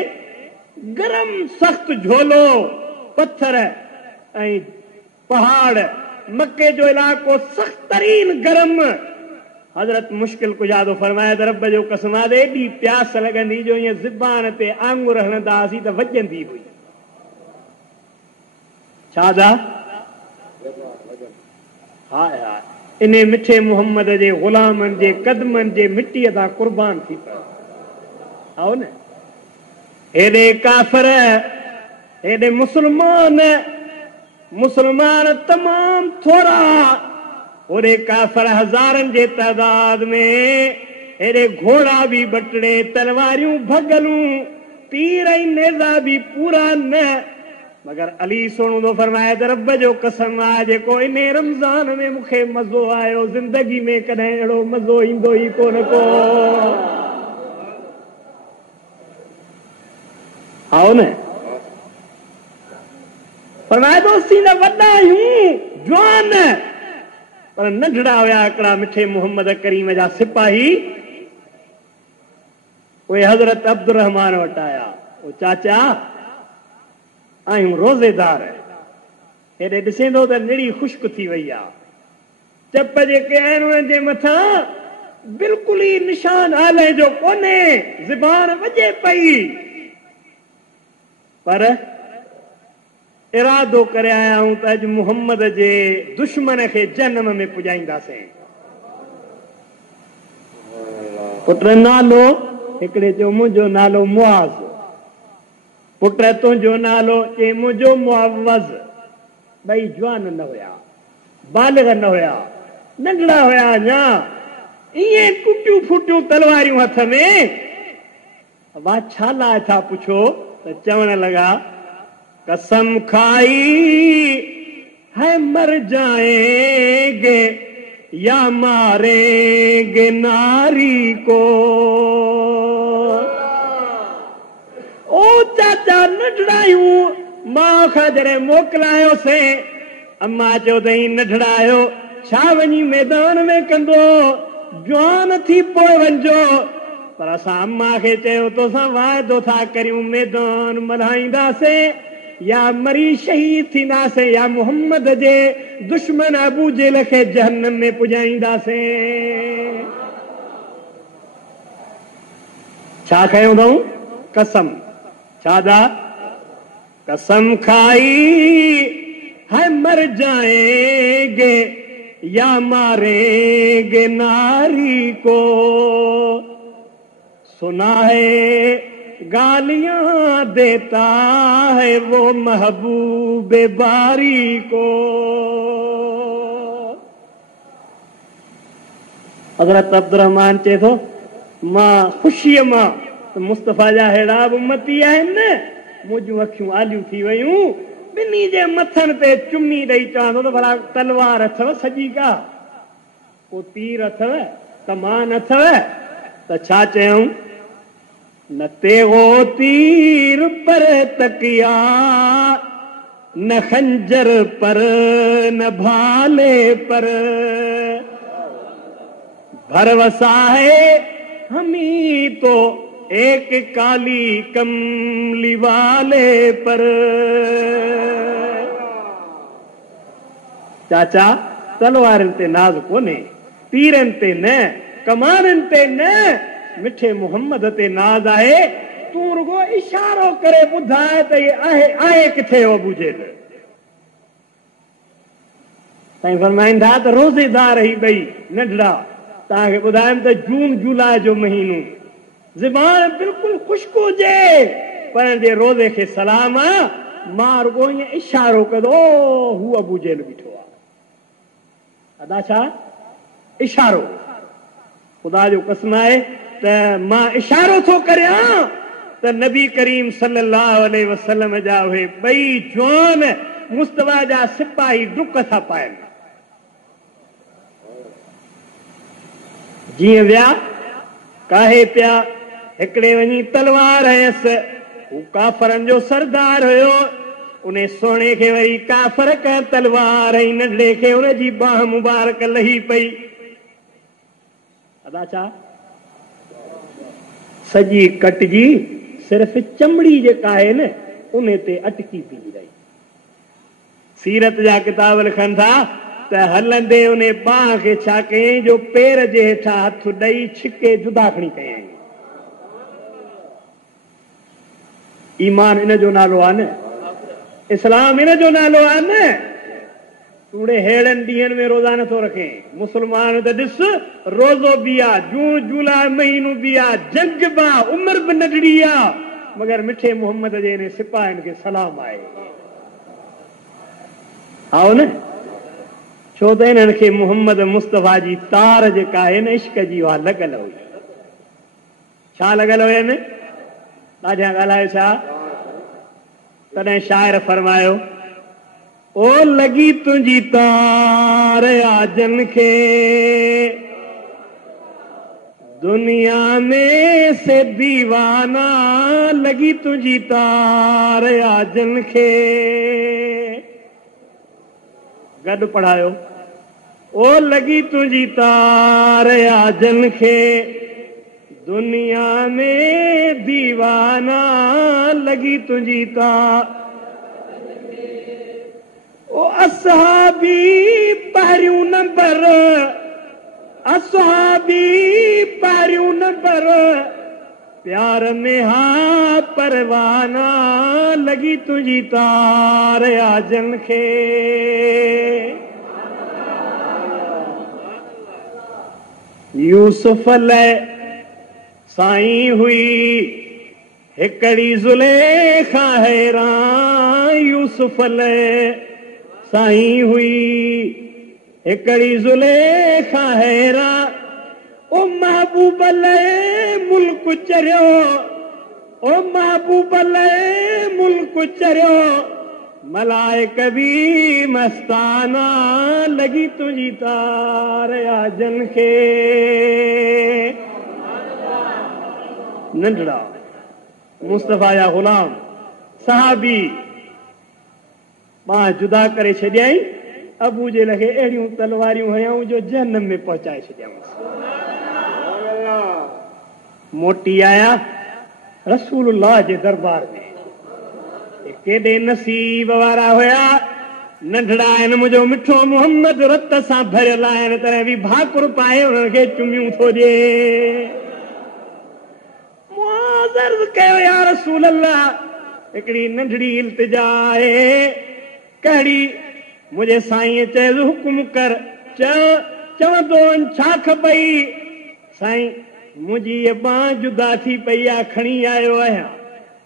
गरम सख़्त झोलो, पत्थर ऐं पहाड़, मके जो इलाइक़ो सख़्त तरीन गरम। हज़रत मुश्किल कुजादो फरमाए त रब जो कसम आहे एॾी प्यास लॻंदी जो ईअं ज़ुबान ते आङुर हणंदासीं त वॼंदी हुई। छा था? हाय हाय, इन मिठे मुहम्मद जे ग़ुलामनि जे क़दमनि जे मिटीअ तां क़ुर्बान थी पियो, आओ न? हेॾे काफ़िर, हेॾे मुस्लमान तमाम थोरा, होॾे काफ़िर हज़ारनि जे तइदाद में, हेॾे घोड़ा बि बटड़े, तलवारियूं भगलूं, तीर ऐं नेज़ा बि पूरा न, मगर अली सोनू थो फरमाए त रब जो कसम आहे जेको इन रमज़ान में मूंखे मज़ो आयो, ज़िंदगी में कॾहिं अहिड़ो मज़ो ईंदो ई कोन को। आओ न? फरमाए थो असीं त वॾा आहियूं, जवान, पर नंढड़ा हुया हिकिड़ा मिठे मुहम्मद करीम जा सिपाही, उहे हज़रत अब्दुर्रहमान वटि आया। ओ चाचा, आहियूं रोज़ेदार, हेॾे ॾिसे थो त निड़ी ख़ुश्क थी वई आहे, चप जेके आहिनि उन्हनि जे मथां बिल्कुलु ई निशान हाले जो कोन्हे, ज़ुबान वॼे पई, पर इरादो करे आया आहियूं त अॼु मुहम्मद जे दुश्मन खे जहन्नम में पुॼाईंदासीं। पुट नालो हिकिड़े चयो मुंहिंजो नालो मुआज़, पुट तुंहिंजो नालो चए मुंहिंजो मुअव्वज़। ॿई जवान न हुया, बालिग न हुया, नंढड़ा हुया अञा, इएं टुटियूं फुटियूं तलवारियूं हथ में। वाह छा लाइ था पुछो त चवण लॻा कसम खाई है मर जाएंगे या मारेंगे नारी को। ओ चाचा नंढड़ायूं मां खां जॾहिं मोकिलायोसीं, अम्मा चयो तई नंढड़ायो छा वञी मैदान में कंदो, जवान थी पोइ वञिजो। पर असां अम्मा खे चयो तोसां वाइदो था करियूं मैदान मल्हाईंदासीं या मरी शहीद थींदासीं या मुहम्मद जे दुश्मन अबू जेल खे जहन्नम में पुॼाईंदासीं। छा खयूं अथऊं? कसम। छादा? कसम खाई है मर जाएंगे या मारेंगे नारी को। सुना है गालियां देता है वो महबूब बारी को। हज़रत अब्दुर्रहमान चए थो मां ख़ुशीअ मां मुस्तफ़ा जा हेड़ा उम्मती आहिनि, मुंहिंजूं अखियूं आलियूं थी वयूं, ॿिन्ही जे मथनि ते चुमी ॾेई चवंदो त भला तलवार अथव सॼी का, को तीर अथव, कमान अथव, त छा चयूं? न तेगो तीर पर तकिया, न खंजर पर न भाले पर, भरवसा है हमी तो एक काली कमली वाले पर। चाचा तलवारनि ते नाज़ कोन्हे, तीरनि ते न, कमाननि ते न, मिठे मुहम्मद ते नाज़ आहे। तूं रुगो इशारो करे ॿुधाए त आहे किथे अबू जेल। साईं फरमाईंदा त रोज़ेदार ही ॿई नंढड़ा, तव्हांखे ॿुधायमि त जून जुलाई जो महीनो, ज़बान बिल्कुलु ख़ुश्क हुजे पर जे रोज़े खे सलाम आहे, मां रुगो ईअं इशारो कंदो हू अबू जेल बीठो आहे। अदा छा? इशारो। ख़ुदा जो कसम आहे त मां इशारो थो करियां त नबी करीम सल्लल्लाहु अलैहि वसल्लम जा उहे ॿई जवान मुस्तफ़ा जा सिपाही डुक था पाइनि। जीअं विया काहे पिया, हिकिड़े वञी तलवार हयसि, हू काफ़रनि जो सरदार हुयो, उन सोणे खे वरी काफ़र क तलवार ऐं नंढड़े खे उन जी बाह मुबारक लही पई। अदा छा? सॼी कटजी सिर्फ़ चमड़ी जेका आहे न उन ते अटकी पई रही। सीरत जा किताब लिखनि था त हलंदे उन बाह खे छा कयईं जो पेर जे हेठां हथ ॾेई छिके जुदा खणी कयईं। ईमान इन जो नालो आहे न, इस्लाम इन जो नालो आहे न। तूड़े हेड़नि ॾींहंनि में रोज़ा नथो रखे। मुस्लमान त ॾिस रोज़ो बि आहे, जून जुलाई महीनो बि आहे, जंग बि आहे, उमिरि बि नंढड़ी आहे, मगर मिठे मुहम्मद जे इन सिपाहियुनि खे सलाम आहे। आओ न, छो त इन्हनि खे मुहम्मद मुस्तफ़ा जी तार जेका आहे न इश्क जी उहा लॻल हुई। छा लॻल हुयनि? ॾाढा ॻाल्हायो छा? तॾहिं शाइर फरमायो ओ लगी तुंहिंजी तार आजन खे दुनिया में से दीवाना, लगी तुंहिंजी तार आजन खे। गॾु पढ़ायो ओ लगी तुंहिंजी तार आजन खे दुनिया में दीवाना, लगी तुंहिंजी तार। ओ असहाबी पहिरियों नंबर, असहाबी पहिरियों नंबर, प्यार में हा परवाना, लगी तुंहिंजी तार आजन खे। यूसुफ लाइ साईं हुई हिकड़ी ज़ुलेखा हैरान, यूसुफ लाइ साईं हुई हिकड़ी ज़ुलेखा हैरा ओ महबूब लाइ मुल्क चरियो, ओ महबूब लाइ मुल्क चरियो, मलाइक बि मस्ताना लगी तुंहिंजी तार आजन खे। नंढड़ा मुस्तफ़ा जा ग़ुलाम सहाबी मां जुदा करे छॾियई, अबू जे लखे अहिड़ियूं तलवारियूं हयाऊं जो जहन्नम में पहुचाए छॾियाऊंसि। मोटी आया रसूलुल्लाह जे दरबार में, केॾे नसीब वारा हुया, नंढड़ा आहिनि, मुंहिंजो मिठो मोहम्मद रत सां भरियल आहिनि, तरह बि भाकुर पाए उन्हनि खे चुमियूं थो ॾिए। अर्ज़ कयो या रसूल अल्लाह, हिकिड़ी नंढड़ी इल्तिजा आहे, कहिड़ी? मुंहिंजे साईं चयो हुकुम कर। चवंदो छा खपई? साईं मुंहिंजी इहा बांह जुदा थी पई आहे, खणी आयो आहियां,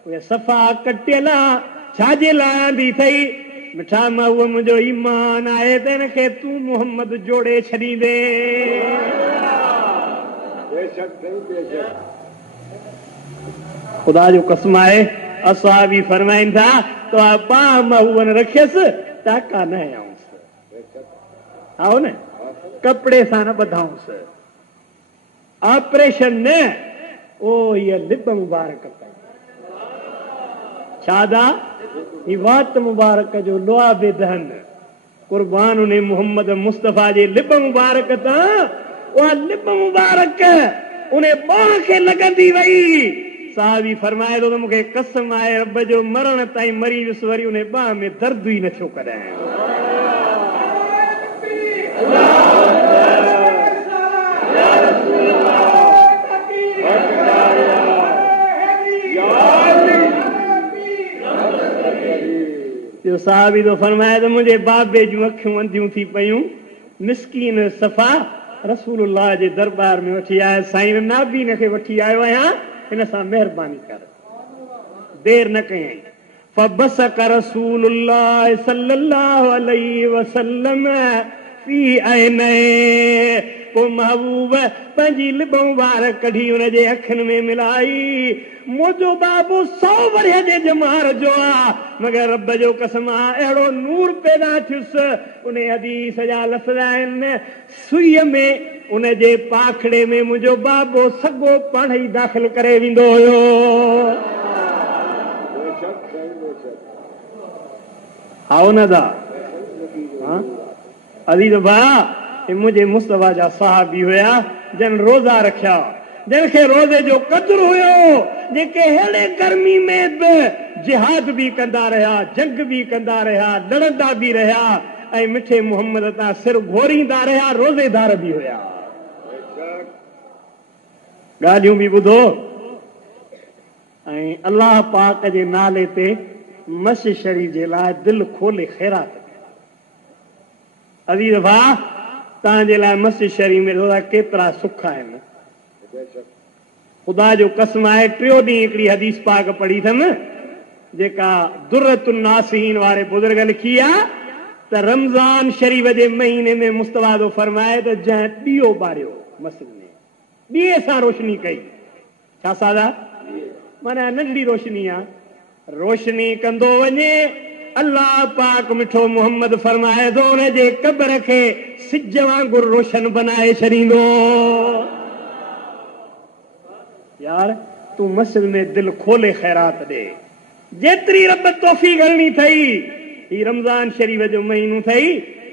उहे सफ़ा कटियल आहे, छाजे लाइ आंदी अथई? मिठा मां उहो मुंहिंजो ईमान आहे त हिनखे तूं मोहम्मद जोड़े छॾींदे। ख़ुदा जो कसम आहे, असां बि फरमाइनि था त बांह मां उहो रखियसि, टाका न हयांसि, आओ न कपिड़े सां न ॿधाऊंसि, ऑपरेशन न, ओ इहा लिब मुबारक कई। छादा ही वात मुबारक जो लोहा बेदहन कुर्बान उन मोहम्मद मुस्तफ़ा जे लिब मुबारक तां, उहा लिब मुबारक उन बांह खे लॻंदी वई। साहबी फरमाए थो त मूंखे कसम आहे रब जो, मरण ताईं मरी वियुसि, वरी उन बांह में दर्द ई न थियो कॾहिं। साहबी तो फरमाए त मुंहिंजे बाबे जूं अखियूं अंधियूं थी पयूं, मिसकीन सफ़ा रसूलुल्लाह जे दरबार में वठी आया, साईं नाबीन खे वठी आयो आहियां, हिन सां महिरबानी कर। देर न कयई, फबसक रसूलुल्लाह सल्लल्लाहु अलैहि वसल्लम फी ऐनैहि, पोइ महबूब पंहिंजी लिब मुबारक कढी हुनजे अखियुनि में मिलाई। मुंहिंजो बाबू 100 वरह जे जमार जो आहे, मगर रब जो कसम आहे अहिड़ो नूर पैदा थियुसि। उन हदीस जा लफ़्ज़ आहिनि, सुईअ में उनजे पाखड़े में मुंहिंजो बाबो सॻो पाण ई दाख़िल करे वेंदो हुयो। आओ न दा अज़ीज़ भाउ, मुंहिंजे मुस्तफ़ा जा सहाबी हुया जन रोज़ा रखिया, जंहिंखे रोज़े जो क़द्रु हुयो, जेके अहिड़े गर्मी में बि जिहाद बि कंदा रहिया, जंग बि कंदा रहिया, लड़ंदा बि रहिया, ऐं मिठे मोहम्मद तां सिर घोरींदा रहिया, रोज़ेदार बि हुया। ॻाल्हियूं बि ॿुधो, ऐं अलाह पाक जे नाले ते मस्जिद शरीफ़ जे लाइ दिलि खोले ख़ैरात। अज़ीज़ भाउ, तव्हांजे लाइ मस्जिद शरीफ़ में रोज़ा केतिरा सुख आहिनि। ख़ुदा जो कसम आहे, टियों ॾींहुं हिकिड़ी हदीस पाक पढ़ी अथमि, जेका दुर्रतुन नासिहीन वारे बुज़ुर्ग लिखी आहे, त रमज़ान शरीफ़ जे महीने में मुस्तफ़ा जो फरमाए त जंहिं ॾीओ ॿारियो मस्जिद में, ॾीए सां रोशनी कई, छा सादा माना नंढड़ी रोशनी आहे, रोशनी कंदो वञे, अल्लाह पाक मिठो मोहम्मद फरमाए थो उनजे कब्र खे सिज वांगुरु रोशन बनाए छॾींदो। यार तूं मस्जिद में दिलि खोले ख़ैरात ॾे, जेतिरी रब तोहफ़ी करणी अथई, ही रमज़ान शरीफ़ जो महीनो अथई,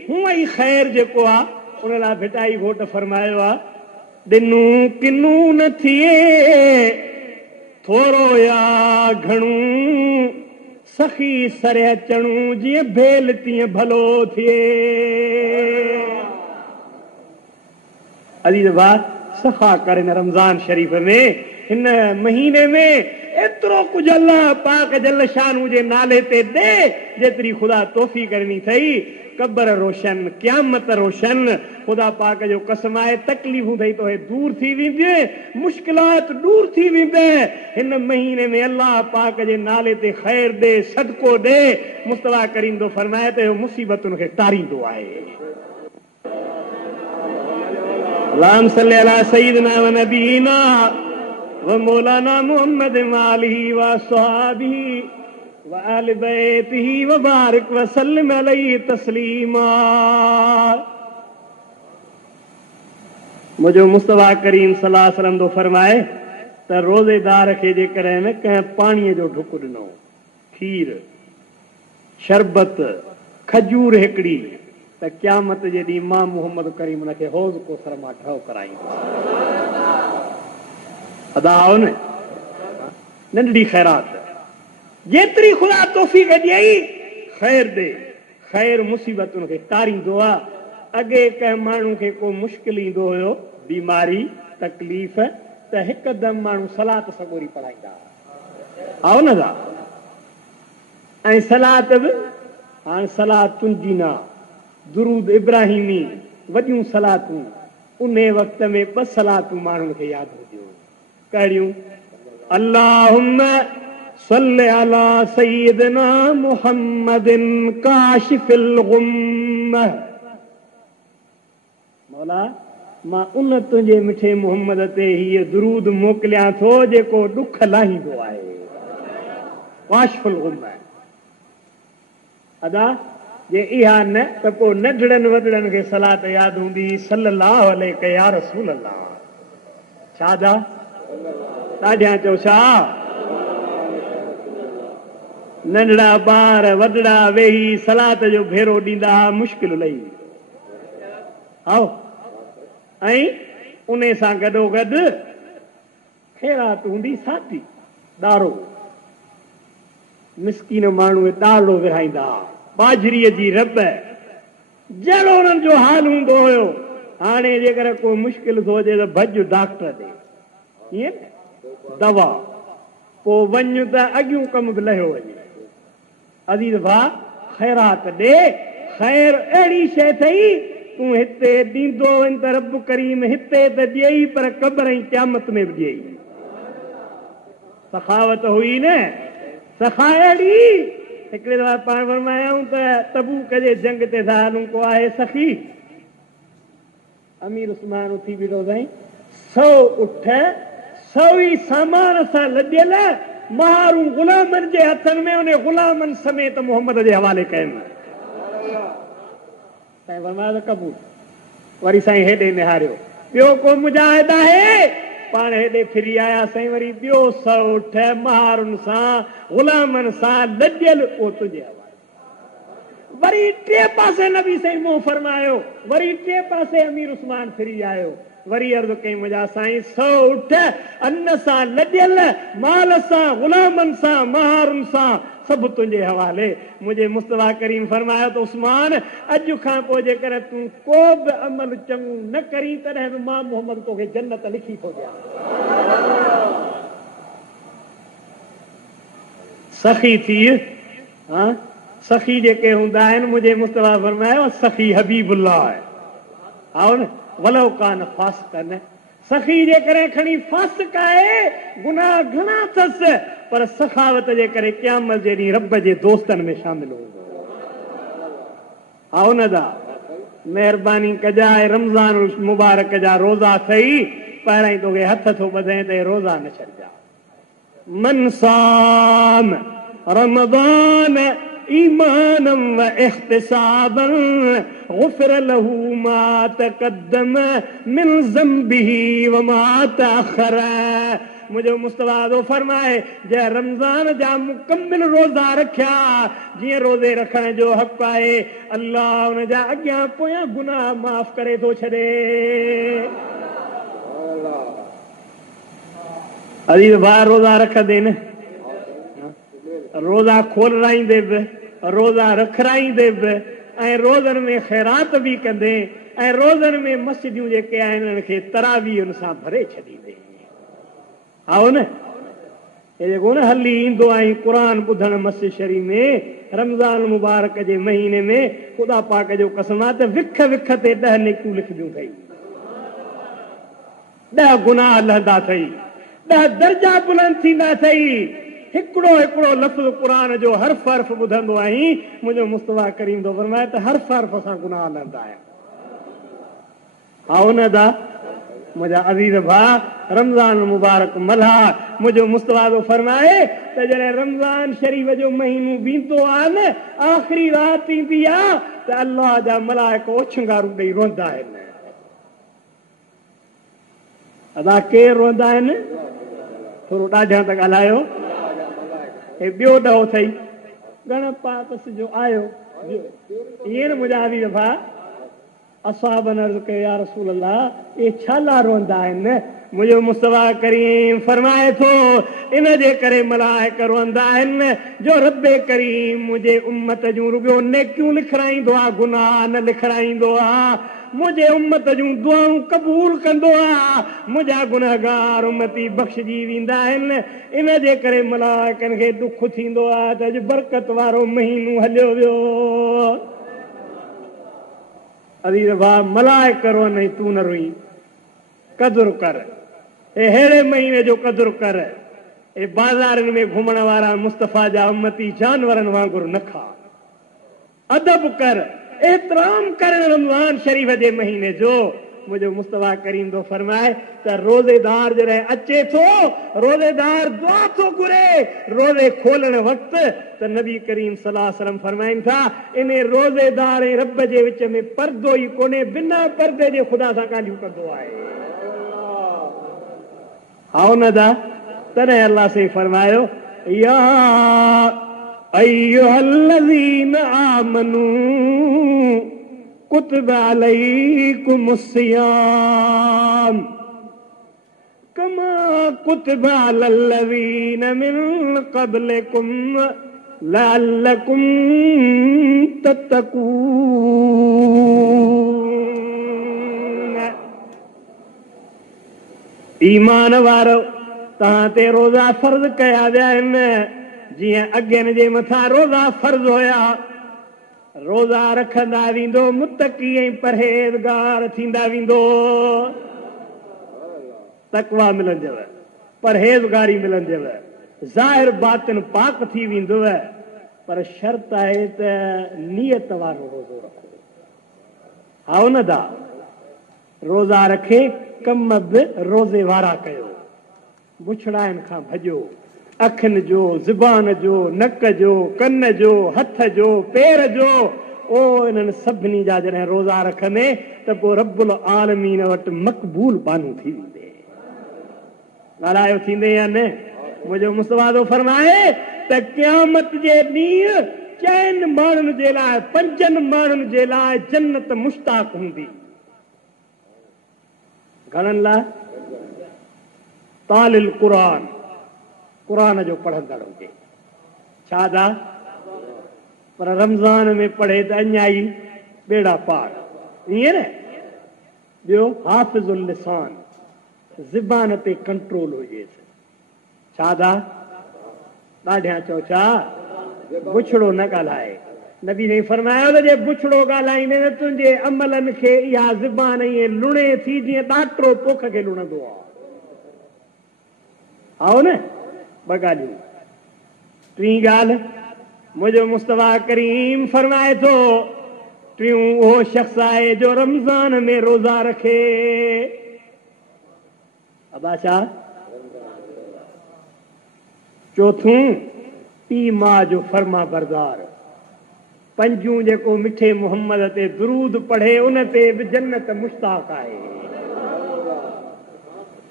हूअं ई ख़ैर जेको आहे उन लाइ भिटाई घोट फरमायो आहे, ॾिनू किनू न थिए, थोरो या घणो, सखी सरे अचणू, जीअं भेल तीअं भलो थिए। अज़ीज़ भाउ, सफ़ा कर हिन रमज़ान शरीफ़ में, हिन महीने में एतिरो कुझु अल्लाह पाक जल शानू जे नाले ते ॾे, जेतिरी ख़ुदा तोहफ़ी करणी अथई। कब्र रोशन, क़यामत रोशन, ख़ुदा पाक जो कसम आहे, तकलीफ़ूं अथई तोहे दूर थी वेंदियूं, मुश्किलात दूर थी वेंदे। हिन महीने में अल्लाह पाक जे नाले ते ख़ैर ॾे, सदको ॾे, मुस्तफ़ा करीम थो फरमाए त मुसीबतुनि खे टारींदो आहे। अल्लाहुम्मा सल्लि अला सय्यिदिना व नबीना व मौलाना मुहम्मद वालिही व सहाबिही व आले बैतिही व बारिक व सल्लिम अलैहि तस्लीमा। मुझो मुस्तफा करीम सल्लल्लाहु अलैहि वसल्लम तो फरमाए त रोज़ेदार खे जेकॾहिं न कंहिं पाणीअ जो ढुक ॾिनो, खीर, शरबत, खजूर हिकिड़ी, त क़यामत जे ॾींहुं मां मोहम्मद करीम हुनखे हौज़ कोसर मां ठहो कराईंदो। अदा हो न, नंढड़ी ख़ैरात जेतिरी ख़ुदा तौफ़ीक़ ॾियई ख़ैर ॾे, ख़ैर मुसीबतुनि खे टारींदो आहे। अॻे कंहिं माण्हू खे को मुश्किल ईंदो हुयो, बीमारी तकलीफ़, त हिकदमि माण्हू सलात सॻोरी पढ़ाईंदा आओ न दा। ऐं सलात बि हाणे सलात तुंजीना, दुरूद इब्राहिमी, वॾियूं सलातूं, उन वक़्त में 2 सलातूं माण्हुनि खे यादि हुजूं कहिड़ियूं? अल्लाहुम्मा सल्लि अला सय्यिदिना मुहम्मदिन काशिफिल गुम्म। मौला मां उन तुंहिंजे मिठे मुहम्मद ते हीअ दुरूद मोकिलियां थो जेको ॾुख लाहींदो आहे। काशिफुल गुम्म। अदा जे इहा न त पोइ नंढड़नि वॾड़नि खे सलात यादि हूंदी सल्लल्लाहु अलैहि या रसूल अल्लाह। छा जा ॾाढियां चओ छा? नंढड़ा ॿार वॾड़ा वेही सलात जो भेरो ॾींदा, मुश्किल लही आओ। ऐं उन सां गॾोगॾु ख़ैरात हूंदी साथी, ॾारो, मिसकीन माण्हू ॾारो विराईंदा, बाजरीअ जी रॿ, जहिड़ो उन्हनि जो हाल हूंदो हुयो। हाणे जेकर को मुश्किल थो अचे त भॼ डॉक्टर ॾे, ईअं दवा, पोइ वञ त अॻियूं कम बि लहियो वञे। अज़ीज़ भाउ ख़ैरात ॾे, ख़ैर अहिड़ी शइ अथई तूं हिते ॾींदो वञ त रब करीम हिते त ॾियई, पर क़ब्र ऐं क़यामत में बि ॾियई। सखावत हुई न, सखा अहिड़ी। हिकिड़े दफ़ा पाण फरमायूं त तबूक जे जंग ते था हलूं, को आहे सखी, अमीर उस्मान उथी बीठो साईं, 100 उठ 100 ई सामान सां लॾियल महारूं ग़ुलामनि जे हथनि में, उन ग़ुलामनि समेत मोहम्मद जे हवाले कयुमि। साईं फरमायो त क़बूल। वरी साईं हेॾे निहारियो, ॿियो को मुजाहिद आहे? पाण हेॾे फिरी आया साईं, वरी ॿियो 100 उठ महारुनि सां ग़ुलामनि सां लॾियल, उहो तुंहिंजे हवाले। वरी 3 पासे नबी साईं मुंहुं फरमायो, वरी 3 पासे अमीर उस्मान फिरी आयो, वरी अर्ज़ु कई मुंहिंजा साईं 100 उठ अन्न सां लॾियल, माल सां, ग़ुलामनि सां, महारुनि सां, सभु तुंहिंजे हवाले। मुंहिंजे मुस्तफा करीम फरमायो त उस्मान अॼु खां पोइ जेकर तूं को बि अमल चङो न करी, तॾहिं बि मां मोहम्मद तोखे जन्नत लिखी थो ॾियां। सखी थी, हा सखी जेके हूंदा आहिनि, मुंहिंजे मुस्तफा फरमायो सखी हबीबुल्लाह आहे। आओ न, वलो कान फासिकन। सखी जे करे खणी फासिक आहे, गुनाह घणा अथसि, पर सखावत जे करे क़यामत जे ॾींहुं रब जे दोस्तनि में शामिल हूंदो। आओ न दा, महिरबानी कजां, रमज़ान मुबारक जा रोज़ा अथई, पहिरां ई तोखे हथ थो ॿधाए त रोज़ा न छॾिजा। मन साम रमज़ान ईमानम व इहतिसाबन गुफ़िर लहू मा तक़द्दम मिन ज़ंबिही व मा तअख़र। मुंहिंजो मुस्तफा तो फरमाए, जंहिं रमज़ान जा मुकम्मिल रोज़ा रखिया, जीअं रोज़े रखण जो हक़ आहे, अल्लाह हुन जा अॻियां पोयां गुनाह माफ़ करे थो छॾे। अजीज़ भाउ रोज़ा रखंदे न, रोज़ा खोलाईंदे बि, रोज़ा रखाईंदे बि, ऐं रोज़नि में ख़ैरात बि कंदे, ऐं रोज़नि में मस्जिदूं जेके आहिनि उन्हनि खे तरावीहुनि सां भरे छॾींदे। आओ न, हे जेको न हली ईंदो आई क़ुर ॿुधण मस्जिद शरीफ़ में रमज़ान मुबारक जे महीने में, ख़ुदा पाक जो कसम आहे त विख विख ते 10 नेकियूं लिखबियूं अथई, 10 गुनाह लहंदा अथई, 10 दर्जा बुलंद थींदा अथई। हिकिड़ो हिकिड़ो लफ़्ज़ क़ुर जो हर्फ़ हर्फ़ ॿुधंदो आहीं, मुंहिंजो मुस्तफा करीम थो फरमाए त हर्फ़ हर्फ़ सां गुनाह लहंदा आहिनि। आओ न दा, मुझा अज़ीज़ भा रमज़ान मुबारक मल्हा मुझो मुस्तफ़ा तो फरमाए त जॾहिं रमज़ान शरीफ़ जो महीनो बीतो आहे न आख़िरी रात ईंदी आहे त अल्लाह जा मलाइक ओछंगारूं ॾेई रोंदा आहिनि अदा केरु रोंदा आहिनि थोरो ॾाढा त ॻाल्हायो हे ॿियो ॾहो अथई गण पापस जो आयो ईअं न मुंहिंजा अज़ीज़ भा असाबन अर्ज़ कयो या रसूल अल्लाह ये छा ला रोंदा आहिनि मुंहिंजो मुस्तफ़ा करीम फरमाए थो इन जे करे मलाइक रोंदा आहिनि जो रब्बे करीम मुंहिंजे उम्मत जूं रुॻो नेकियूं लिखाईंदो आहे गुनाह न लिखाईंदो आहे मुंहिंजे उम्मत जूं दुआऊं क़बूल कंदो आहे मुंहिंजा गुनहगार उम्मती बख़्शजी वेंदा आहिनि इन जे करे मलाइकनि खे दुख थींदो आहे त अॼु बरकत वारो महीनो हलियो वियो अज़ीज़ भाउ मलाइक रोअनि तूं न रोई क़दुरु कर अहिड़े महीने जो क़दुरु कर ए बाज़ारनि में घुमण वारा मुस्तफ़ा जा उम्मती जानवरनि वांगुरु न खा अदब कर एतिराम कर रमज़ान शरीफ़ जे महीने जो मुंहिंजो मुस्तफ़ा करीम थो फरमाए त रोज़ेदार जॾहिं अचे थो रोज़ेदार दुआ थो घुरे रोज़े खोलण वक़्तु त नबी करीम सल्लल्लाहु अलैहि वसल्लम फरमाइनि था इन रोज़ेदार ऐं रब जे विच में पर्दो ई कोन्हे बिना पर्दे जे ख़ुदा सां ॻाल्हियूं कंदो आहे हा न दा तॾहिं अल्लाह से फरमायो या अय्युहल्लज़ीन आमनू कुतिब अलैकुमुस्सियाम कमा कुतिब अलल्लज़ीन मिन क़ब्लिकुम लअल्लकुम तत्तकून ईमान वारो तव्हां ते रोज़ा फ़र्ज़ कया विया आहिनि जीअं अॻियनि जे मथां रोज़ा फ़र्ज़ हुया रोज़ा रखंदा वेंदो मुतक़ी ऐं परहेज़गार थींदा वेंदो तक़वा मिलंदव परहेज़गारी मिलंदव ज़ाहिर बातिन पाक थी वेंदव पर शर्त आहे त नियत वारो रोज़ो रखो हा न दा रोज़ा रखे कम बि रोज़े वारा कयो बुछड़ाइनि खां भॼो अखियुनि जो ज़ुबान जो नक जो कन जो हथ जो पेर जो ओ इन्हनि सभिनी जा जॾहिं रोज़ा रखंदे त पोइ रब्बुल आलमीन वटि मक़बूल बानू थी वेंदे ॻाल्हायो थींदे या न मुंहिंजो मुस्तफ़ा थो फरमाए त क़यामत जे ॾींहुं चइनि माण्हुनि जे लाइ पंजनि माण्हुनि जे लाइ जन्नत मुश्ताक हूंदी घणनि लाइ तालिल क़ुरान जो पढ़ंदड़ हुजे छा दा पर रमज़ान में पढ़े त अञा ई बेड़ा पार ईअं न ॿियो हाफ़िज़ुल लिसान ज़बान ते कंट्रोल हुजेसि छा दा ॾाढियां चओ छा बुछड़ो न ॻाल्हाए नबी ने फरमायो त जे बुछड़ो ॻाल्हाईंदे न तुंहिंजे अमलनि खे इहा ज़बान ईअं लुणे थी जीअं ॾाटरो पोख खे लुणंदो आहे आओ न ॿ ॻाल्हियूं टीं ॻाल्हि मुंहिंजो मुस्तफ़ा करीम फरमाए थो टियों उहो शख़्स आहे जो रमज़ान में रोज़ा रखे अबा छा चोथों पीउ माउ जो फर्मा बरदार पंजूं जेको मिठे मोहम्मद ते दुरूद पढ़े उन ते बि जन्नत मुश्ताक आहे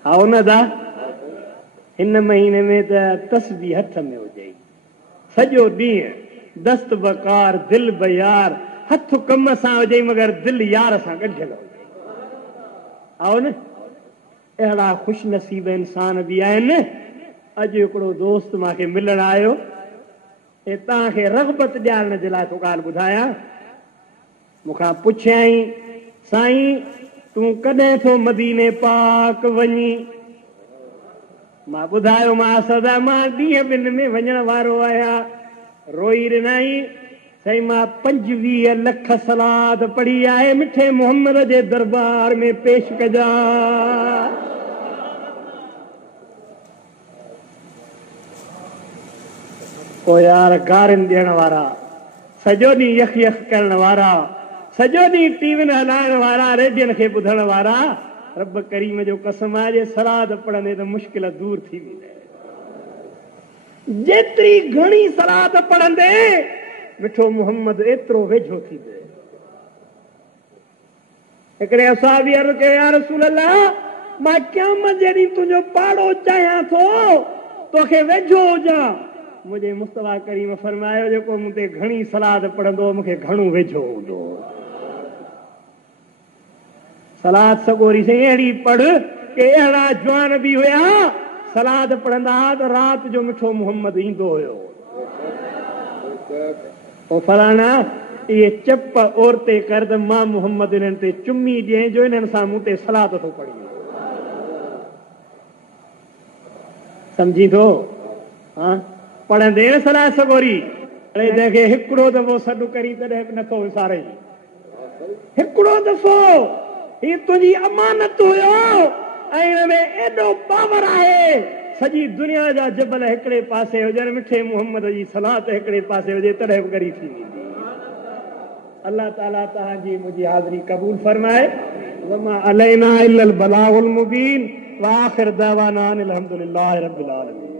हा उन दा हिन महीने में त तस्बीह हथ में हुजे सॼो ॾींहुं दस्त बकार दिल बयार हथ कम सां हुजे मगर दिल यार सां गॾियल हुजे आओ न अहिड़ा ख़ुशि नसीब इंसान बि आहिनि अॼु हिकिड़ो दोस्त मूंखे मिलण आयो ऐं तव्हांखे रग़बत ॾियारण जे लाइ थो ॻाल्हि ॿुधायां मूंखां पुछियई साईं तूं कॾहिं थो मदीने पाक वञी मां ॿुधायो मां सदा मां ॾींहं ॿिनि में वञण वारो आहियां रोई ॾिनई साईं मां 25 लख सलाद पढ़ी आहे मिठे मोहम्मद जे दरबार में पेश कजां ओ यार गारिन ॾियण वारा सॼो ॾींहुं यख यख करण वारा सॼो ॾींहुं टीवियुनि हलाइण वारा रेडियन खे ॿुधण वारा रब करीम जो कसम आहे जे सलाद पढ़ंदे त मुश्किल दूर थी वेंदे। जेतिरी घणी सलाद पढ़ंदे मिठो मुहम्मद एतिरो वेझो थींदे। हिकिड़े असहाबी अर्ज़ कयो या रसूल अल्लाह, मां क़यामत जे ॾींहुं तुंहिंजो पाड़ो चाहियां थो, तोखे वेझो हुजां। मुंहिंजे मुस्तफ़ा करीम फरमायो जेको मूं ते घणी सलाद पढ़ंदो मूंखे घणो वेझो हूंदो। सलाद सगोरी से अहिड़ी पढ़ के अहिड़ा जवान बि हुया सलाद पढ़ंदा हुआ त राति जो मिठो मुहम्मद ईंदो हुयो। पोइ फलाना इहे चप औरते कर त मां मुहम्मद इन्हनि ते चुमी ॾियईं जो इन्हनि सां मूं ते सलाद थो पढ़ी। सम्झी थो? हा, पढ़ंदे न सलाद सगोरी जंहिंखे हिकिड़ो दफ़ो सॾु करी तॾहिं बि नथो विसारे। हिकिड़ो दफ़ो ही तुंहिंजी अमानत हुयो ऐं हिन में एॾो पावर आहे, सॼी दुनिया जा जबल हिकिड़े पासे हुजनि, मिठे मुहम्मद जी सलात हिकिड़े पासे हुजे तॾहिं बि गरी थी वेंदी। अल्लाह ताला तव्हांजी मुंहिंजी हाज़िरी क़बूल फरमाए। वमा अलैना इल्लल बलागुल मुबीन व आखिर दावाना अनिल हम्दुलिल्लाहि रब्बिल आलमीन।